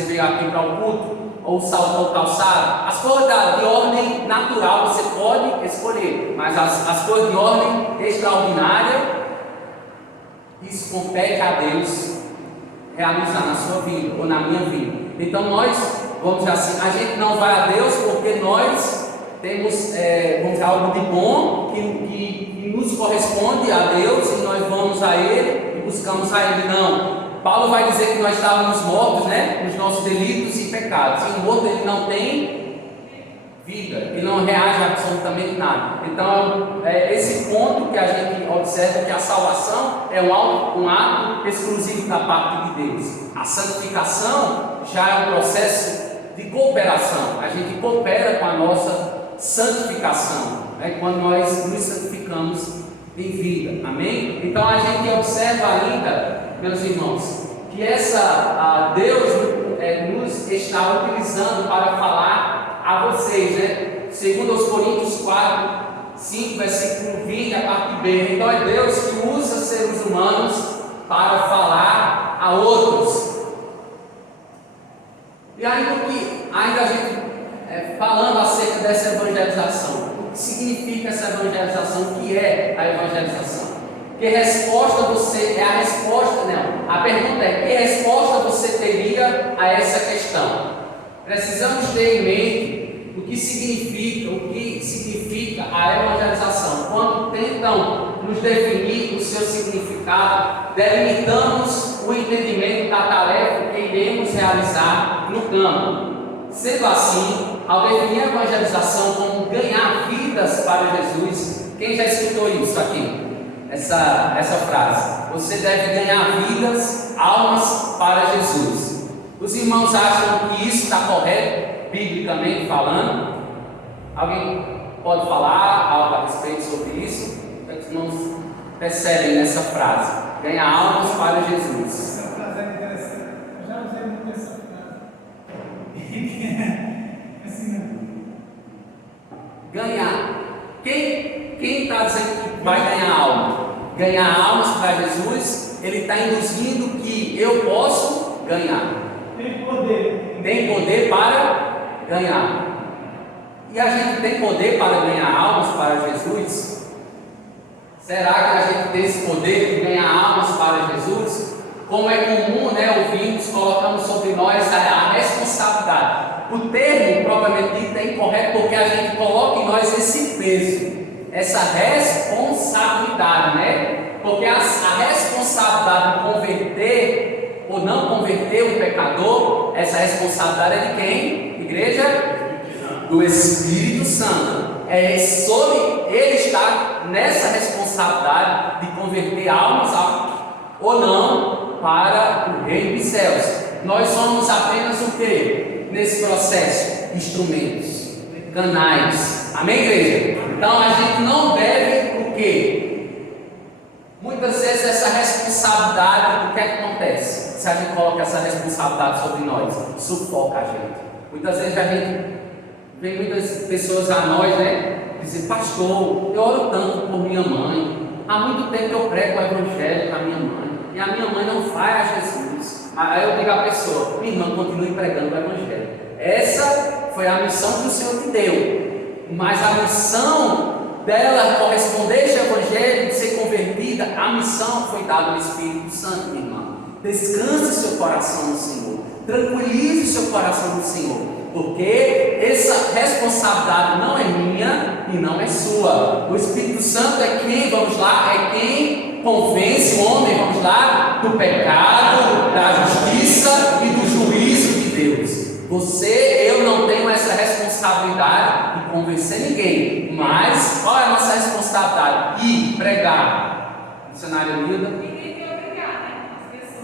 veio aqui para o culto, ou salto ou calçado. As cores de ordem natural você pode escolher, mas as cores de ordem extraordinária, isso compete a Deus realizar na sua vida ou na minha vida. Então nós, vamos dizer assim, a gente não vai a Deus porque nós temos vamos dizer, algo de bom que nos corresponde a Deus e nós vamos a Ele e buscamos a Ele. Não. Paulo vai dizer que nós estávamos mortos, né, nos nossos delitos e pecados. E o morto, ele não tem vida, ele não reage a absolutamente nada. Então, esse ponto que a gente observa que a salvação é um ato exclusivo da parte de Deus. A santificação já é um processo de cooperação. A gente coopera com a nossa santificação, né, quando nós nos santificamos em vida. Amém? Então, a gente observa ainda, meus irmãos, que Deus nos está utilizando para falar a vocês, né? Segundo aos Coríntios 4, 5, versículo 20, a parte B. Então é Deus que usa seres humanos para falar a outros. E ainda a gente falando acerca dessa evangelização. O que significa essa evangelização? O que é a evangelização? Que resposta você, é a resposta, não, a pergunta é, que resposta você teria a essa questão? Precisamos ter em mente o que significa a evangelização. Quando tentam nos definir o seu significado, delimitamos o entendimento da tarefa que iremos realizar no campo. Sendo assim, ao definir a evangelização como ganhar vidas para Jesus, quem já escutou isso aqui? Essa frase, você deve ganhar vidas, almas para Jesus. Os irmãos acham que isso está correto, biblicamente falando? Alguém pode falar algo a respeito sobre isso? Os irmãos percebem nessa frase, ganhar almas para Jesus. Essa frase é interessante, eu já usei muito essa frase. Assim, ganhar. Quem está dizendo que vai ganhar alma? Ganhar almas para Jesus, ele está induzindo que eu posso ganhar. tem poder. Tem poder para ganhar. E a gente tem poder para ganhar almas para Jesus? Será que a gente tem esse poder de ganhar almas para Jesus? Como é comum, ouvirmos, colocamos sobre nós a responsabilidade. O termo propriamente dito é incorreto porque a gente coloca em nós esse peso, essa responsabilidade, Porque a responsabilidade de converter ou não converter um pecador, essa responsabilidade é de quem? Igreja? Do Espírito Santo. É sobre ele estar nessa responsabilidade de converter almas ou não para o reino dos céus. Nós somos apenas o quê? Nesse processo, instrumentos, canais. Amém, igreja? Então a gente não deve o quê? Muitas vezes essa responsabilidade, o que é que acontece? Se a gente coloca essa responsabilidade sobre nós, sufoca a gente. Muitas vezes a gente vem muitas pessoas a nós, dizem, pastor, eu oro tanto por minha mãe. Há muito tempo que eu prego o evangelho para minha mãe. E a minha mãe não vai a Jesus. Aí eu digo à pessoa, minha irmã, continue pregando o evangelho. Essa foi a missão que o Senhor te deu. Mas a missão dela corresponder a este evangelho, de ser convertida, a missão foi dada ao Espírito Santo, minha irmã. Descanse seu coração no Senhor. Tranquilize seu coração no Senhor. Porque essa responsabilidade não é minha e não é sua. O Espírito Santo é quem, vamos lá, é quem convence o homem, vamos lá, do pecado, da justiça e do juízo de Deus. Eu não tenho essa responsabilidade de convencer ninguém, mas qual é a nossa responsabilidade? Ir pregar. Missionária Nilda? Ninguém tem que obrigar,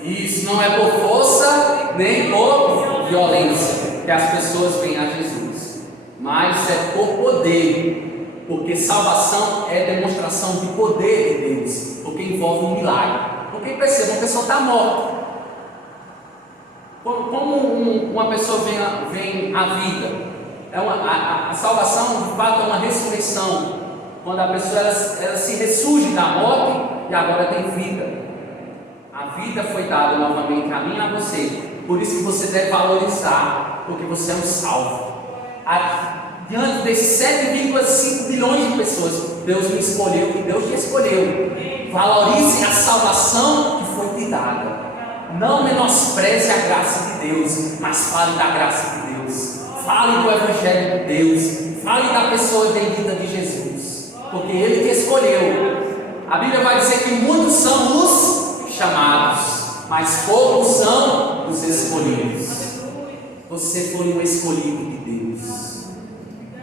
Isso não é por força nem por violência que as pessoas vêm a Jesus, mas é por poder, porque salvação é demonstração de poder de Deus, porque envolve um milagre. Porque perceba, uma pessoa está morta. Como uma pessoa vem à vida? A salvação de fato é uma ressurreição, quando a pessoa ela se ressurge da morte e agora tem vida. A vida foi dada novamente a mim e a você, por isso que você deve valorizar, porque você é um salvo. Diante desses 7,5 bilhões de pessoas, Deus me escolheu e Deus te escolheu. Valorize a salvação que foi te dada. Não menospreze a graça de Deus, mas fale da graça de Deus. Fale do Evangelho de Deus. Fale da pessoa bendita de Jesus, porque Ele te escolheu. A Bíblia vai dizer que muitos são os chamados, mas poucos são os escolhidos. Você foi um escolhido de Deus.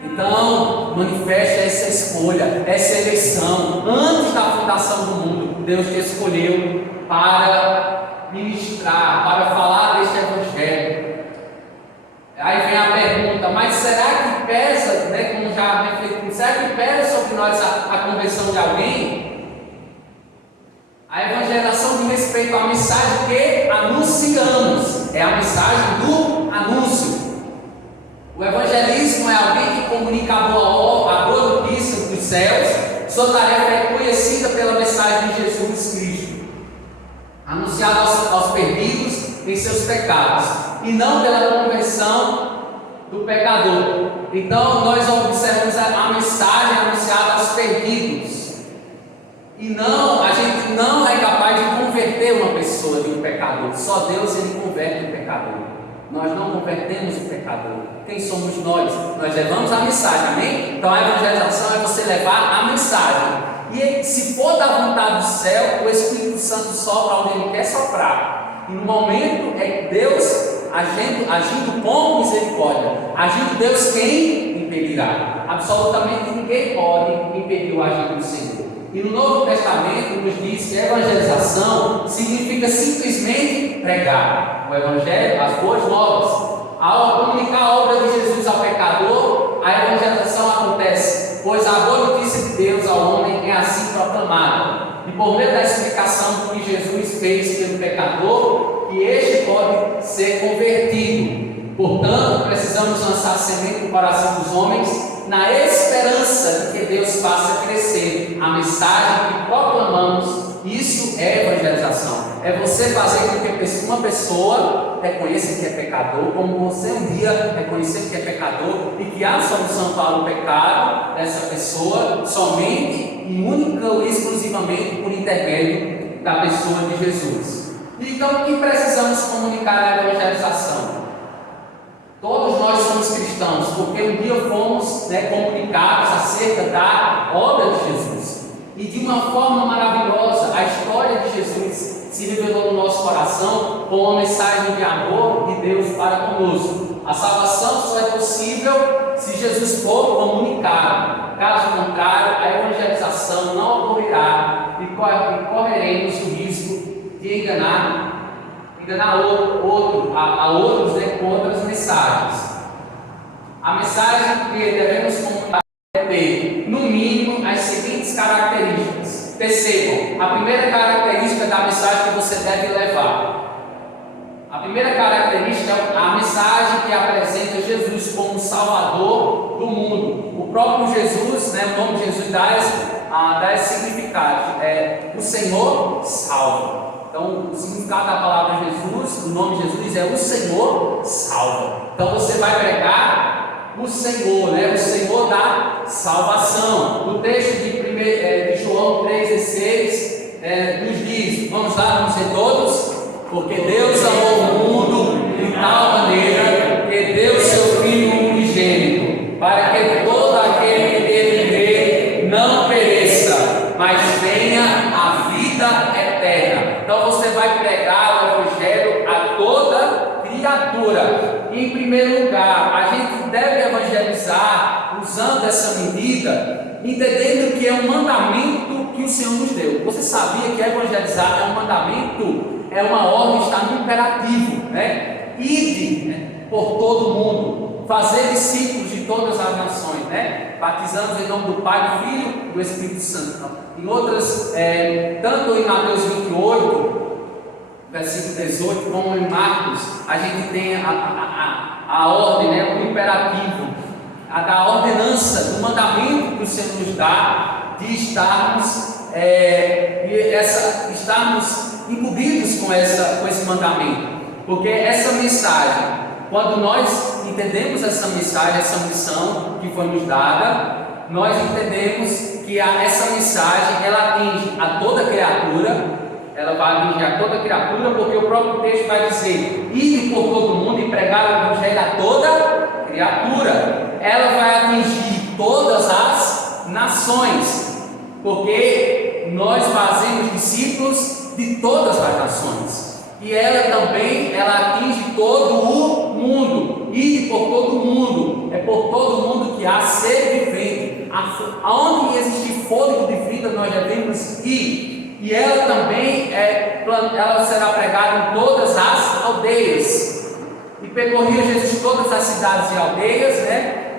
Então, manifeste essa escolha, essa eleição. Antes da fundação do mundo, Deus te escolheu para ministrar, para falar deste Evangelho. Aí vem a pergunta, mas será que pesa, como já refletimos, será que pesa sobre nós a conversão de alguém? A evangelização diz respeito à mensagem que anunciamos, é a mensagem do anúncio. O evangelismo é alguém que comunica a boa notícia dos céus. Sua tarefa é conhecida pela mensagem de Jesus Cristo, anunciada aos perdidos em seus pecados, e não pela conversão do pecador. Então nós observamos a mensagem anunciada aos perdidos. E não, a gente não é capaz de converter uma pessoa de um pecador. Só Deus ele converte o pecador. Nós não convertemos o pecador. Quem somos nós? Nós levamos a mensagem, amém? Então a evangelização é você levar a mensagem. E se for da vontade do céu, o Espírito Santo sopra onde ele quer soprar. E no momento é Deus agindo com misericórdia. Agindo Deus, quem impedirá? Absolutamente ninguém pode impedir o agir do Senhor. E no Novo Testamento nos diz que a evangelização significa simplesmente pregar o Evangelho, as boas novas. Ao comunicar a obra de Jesus ao pecador, a evangelização acontece, pois a boa notícia de Deus ao homem é assim proclamada. E por meio da explicação do que Jesus fez pelo pecador, que este pode ser convertido. Portanto, precisamos lançar semente no coração dos homens, na esperança de que Deus faça crescer a mensagem que proclamamos. Isso é evangelização. É você fazer com que uma pessoa reconheça que é pecador, como você um dia reconheceu que é pecador e que há solução para o pecado dessa pessoa somente e única ou exclusivamente por intermédio da pessoa de Jesus. Então, o que precisamos comunicar na evangelização? Todos nós somos cristãos, porque um dia fomos comunicados acerca da obra de Jesus. E de uma forma maravilhosa, a história de Jesus se revelou no nosso coração com uma mensagem de amor de Deus para conosco. A salvação só é possível se Jesus for comunicado. Caso contrário, a evangelização não ocorrerá e correremos o risco de enganar outros com outras mensagens. A mensagem que devemos comunicar é ter, no mínimo, as seguintes características. Percebam, a primeira característica da mensagem que você deve levar. A primeira característica é a mensagem que apresenta Jesus como Salvador do mundo. O próprio Jesus, o nome de Jesus dá esse significado. O Senhor salva. Então, o significado da palavra Jesus, o nome de Jesus é o Senhor salva. Então, você vai pregar o Senhor, o Senhor da salvação. O texto de João 3,16 nos diz, vamos lá, vamos dizer todos, porque Deus amou o mundo de tal maneira que deu seu Filho unigênito, para que todo aquele que nele crê não pereça, mas tenha a vida eterna. Então você vai pregar o Evangelho a toda criatura. Em primeiro lugar, a gente deve evangelizar usando essa medida, entendendo que é um mandamento que o Senhor nos deu. Você sabia que evangelizar é um mandamento, é uma ordem, está no imperativo, Ide por todo mundo, fazer discípulos de todas as nações, batizando em nome do Pai, do Filho e do Espírito Santo. Em outras, tanto em Mateus 28, versículo 18, como em Marcos, a gente tem a ordem, o imperativo, da ordenança, do mandamento que o Senhor nos dá, de estarmos incumbidos com esse mandamento, porque essa mensagem, quando nós entendemos essa mensagem, essa missão que foi nos dada, nós entendemos que essa mensagem ela atinge a toda criatura. Ela vai atingir a toda criatura, porque o próprio texto vai dizer: ide por todo mundo e pregar o Evangelho a toda criatura. Ela vai atingir todas as nações, porque nós fazemos discípulos de todas as nações. E ela atinge todo o mundo. Ide por todo mundo, é por todo mundo que há sede vivente. Aonde existir fôlego de vida, nós devemos ir. E ela também ela será pregada em todas as aldeias. E percorria Jesus todas as cidades e aldeias,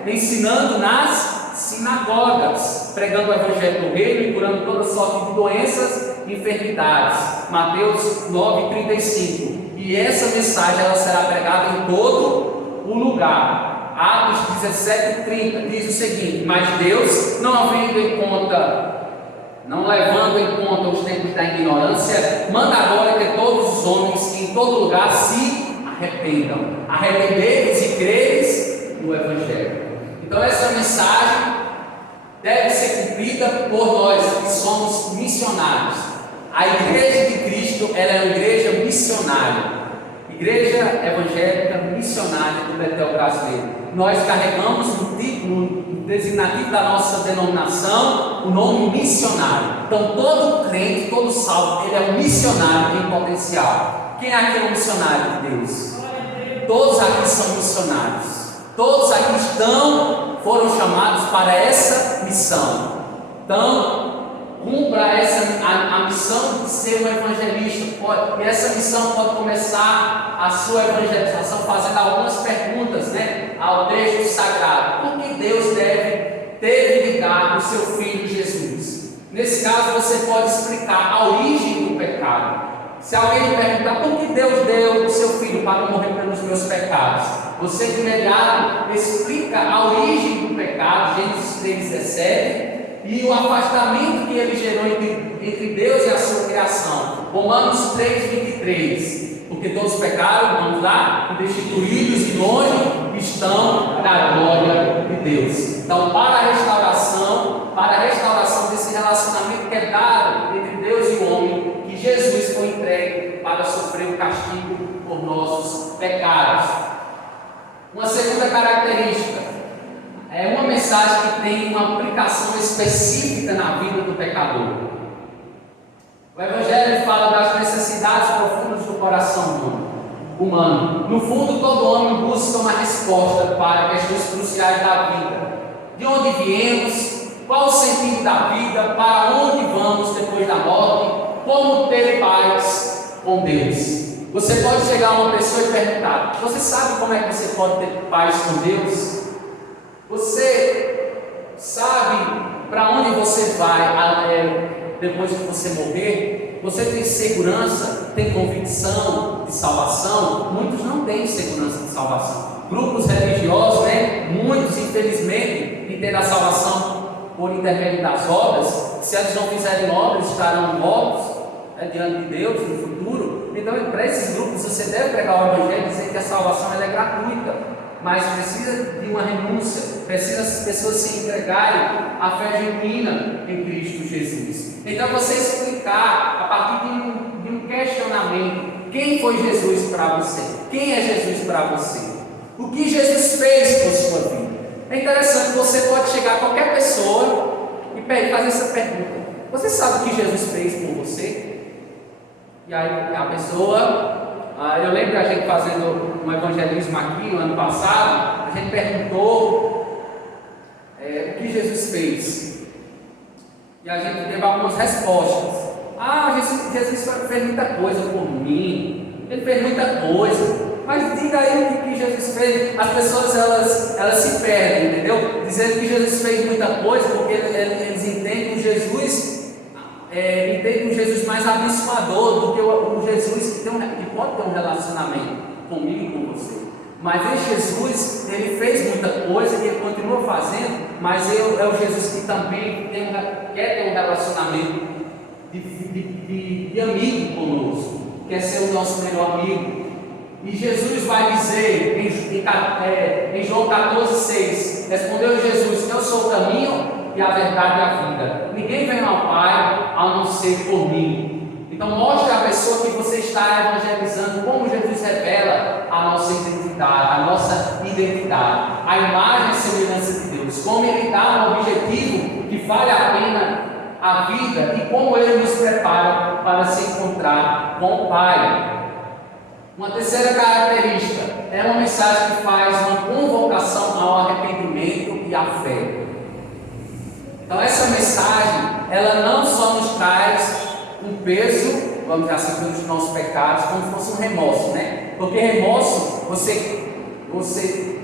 ensinando nas sinagogas, pregando o Evangelho do Reino e curando toda sorte de doenças e enfermidades. Mateus 9,35. E essa mensagem ela será pregada em todo o lugar. Atos 17,30 diz o seguinte: mas Deus, não levando em conta os tempos da ignorância, manda agora que todos os homens em todo lugar se arrependam. Arrependei-vos e credes no Evangelho. vida por nós que somos missionários. A igreja de Cristo, ela é uma igreja missionária. Igreja Evangélica Missionária do Betel Brasileiro. Nós carregamos no designativo da nossa denominação o nome missionário. Então todo crente, todo salvo, ele é um missionário em potencial. Quem aqui é um missionário de Deus? Todos aqui são missionários. Todos aqui foram chamados para essa missão. Então, cumpra a missão de ser um evangelista. E essa missão pode começar a sua evangelização fazendo algumas perguntas, ao texto sagrado. Por que Deus teve de dar o seu Filho Jesus? Nesse caso, você pode explicar a origem do pecado. Se alguém perguntar por que Deus deu o seu Filho para morrer pelos meus pecados, você de imediato explica a origem do pecado, Gênesis 3,17, e o afastamento que ele gerou entre Deus e a sua criação, Romanos 3,23, porque todos pecaram, vamos lá, e destituídos de longe estão da glória de Deus. Então, para a restauração desse relacionamento quebrado entre Deus e o homem, que Jesus foi entregue para sofrer o castigo por nossos pecados. Uma segunda característica é uma mensagem que tem uma aplicação específica na vida do pecador. O Evangelho fala das necessidades profundas do coração humano. No fundo, todo homem busca uma resposta para questões cruciais da vida. De onde viemos? Qual o sentido da vida? Para onde vamos depois da morte? Como ter paz com Deus? Você pode chegar a uma pessoa e perguntar: você sabe como é que você pode ter paz com Deus? Você sabe para onde você vai depois que você morrer? Você tem segurança, tem convicção de salvação? Muitos não têm segurança de salvação. Grupos religiosos, muitos infelizmente entenderam a salvação por intermédio das obras. Se eles não fizerem obras, estarão mortos diante de Deus no futuro. Então, para esses grupos, você deve pregar o Evangelho e dizer que a salvação ela é gratuita, mas precisa de uma renúncia, precisa as pessoas se entregarem à fé genuína em Cristo Jesus. Então, você explicar a partir de um questionamento: quem foi Jesus para você? Quem é Jesus para você? O que Jesus fez por sua vida? É interessante, você pode chegar a qualquer pessoa e fazer essa pergunta: você sabe o que Jesus fez por você? E aí a pessoa, eu lembro a gente fazendo um evangelismo aqui no ano passado, a gente perguntou o que Jesus fez. E a gente teve algumas respostas. Jesus fez muita coisa por mim, ele fez muita coisa. Mas diga aí o que Jesus fez. As pessoas elas se perdem, entendeu? Dizendo que Jesus fez muita coisa, porque eles entendem o Jesus. Entende um Jesus mais abençoador do que o Jesus que pode ter um relacionamento comigo e com você. Mas esse Jesus, ele fez muita coisa e ele continua fazendo, mas é o Jesus que também quer ter um relacionamento de amigo conosco, quer ser o nosso melhor amigo. E Jesus vai dizer em João 14,6: respondeu Jesus: eu sou o caminho e a verdade e a vida. Ninguém vem ao Pai a não ser por mim. Então mostre à pessoa que você está evangelizando como Jesus revela a nossa identidade, a imagem e semelhança de Deus, como Ele dá um objetivo que vale a pena a vida e como Ele nos prepara para se encontrar com o Pai. Uma terceira característica é uma mensagem que faz uma convocação ao arrependimento e à fé. Então essa mensagem, ela não só nos traz um peso, vamos dizer assim, pelos nossos pecados, como se fosse um remorso, Porque remorso, você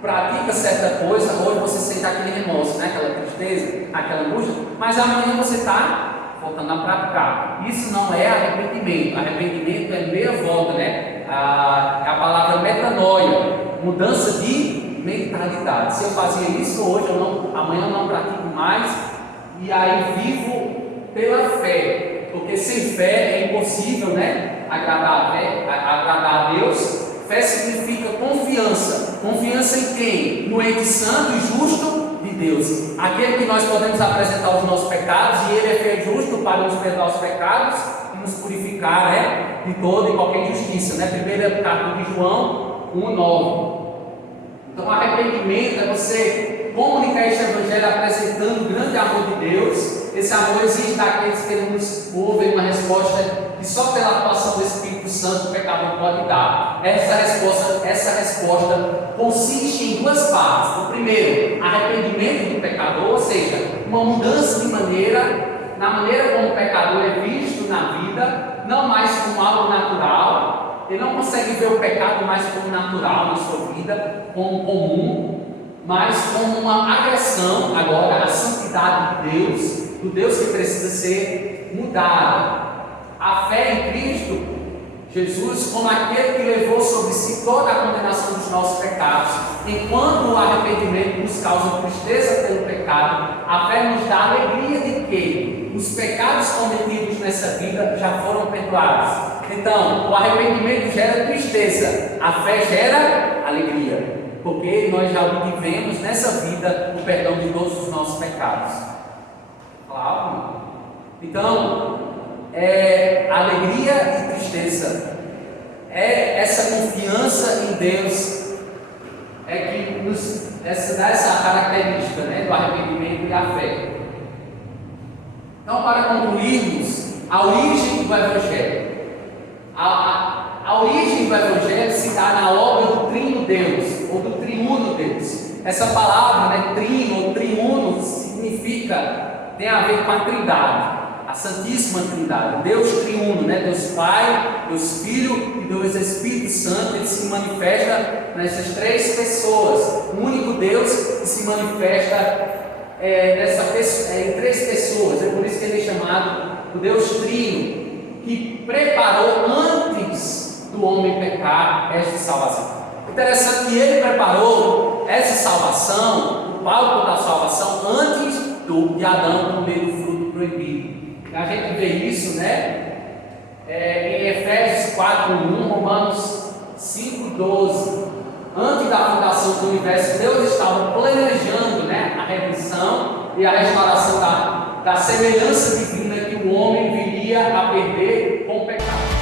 pratica certa coisa, hoje você sente aquele remorso, Aquela tristeza, aquela angústia, mas amanhã você está voltando a praticar. Isso não é arrependimento. Arrependimento é meia volta, a palavra metanoia, mudança de mentalidade. Se eu fazia isso hoje, amanhã eu não pratico mais, e aí vivo pela fé, porque sem fé é impossível, agradar a Deus. Fé significa confiança. Confiança em quem? No ente santo e justo de Deus. Aquele que nós podemos apresentar os nossos pecados e Ele é fiel e justo para nos perdoar os pecados e nos purificar, né, de toda e qualquer injustiça. Né? Primeira carta de João 1:9. Então, arrependimento é você comunicar este evangelho apresentando o grande amor de Deus. Esse amor exige daqueles que nos ouvem uma resposta que só pela atuação do Espírito Santo o pecador pode dar. Essa resposta consiste em duas partes. O primeiro, arrependimento do pecador, ou seja, uma mudança de maneira, na maneira como o pecador é visto na vida, não mais como algo natural. Ele não consegue ver o pecado mais como natural na sua vida, como comum, mas como uma agressão agora à santidade de Deus, do Deus que precisa ser mudado. A fé em Cristo Jesus como aquele que levou sobre si toda a condenação dos nossos pecados. Enquanto o arrependimento nos causa tristeza pelo pecado, a fé nos dá alegria de que os pecados cometidos nessa vida já foram perdoados. Então, o arrependimento gera tristeza, a fé gera alegria, porque nós já obtivemos nessa vida o perdão de todos os nossos pecados. Claro. Então, alegria e tristeza, essa confiança em Deus que nos dá essa característica, né, do arrependimento e a fé. Então, para concluirmos, a origem do Evangelho. A origem do Evangelho se dá na obra do Trino Deus, ou do Triuno Deus. Essa palavra, né, trino ou triuno, tem a ver com a Trindade, a Santíssima Trindade, Deus triuno, né? Deus Pai, Deus Filho e Deus Espírito Santo. Ele se manifesta nessas três pessoas, o único Deus que se manifesta em três pessoas. É por isso que ele é chamado o Deus Trino, que preparou antes do homem pecar esta salvação. Interessante que ele preparou essa salvação, o palco da salvação, antes de Adão comer o fruto proibido. A gente vê isso, né, em Efésios 4:1, Romanos 5:12. Antes da fundação do universo, Deus estava planejando, né, a redenção e a restauração da semelhança divina que o homem viria a perder com o pecado.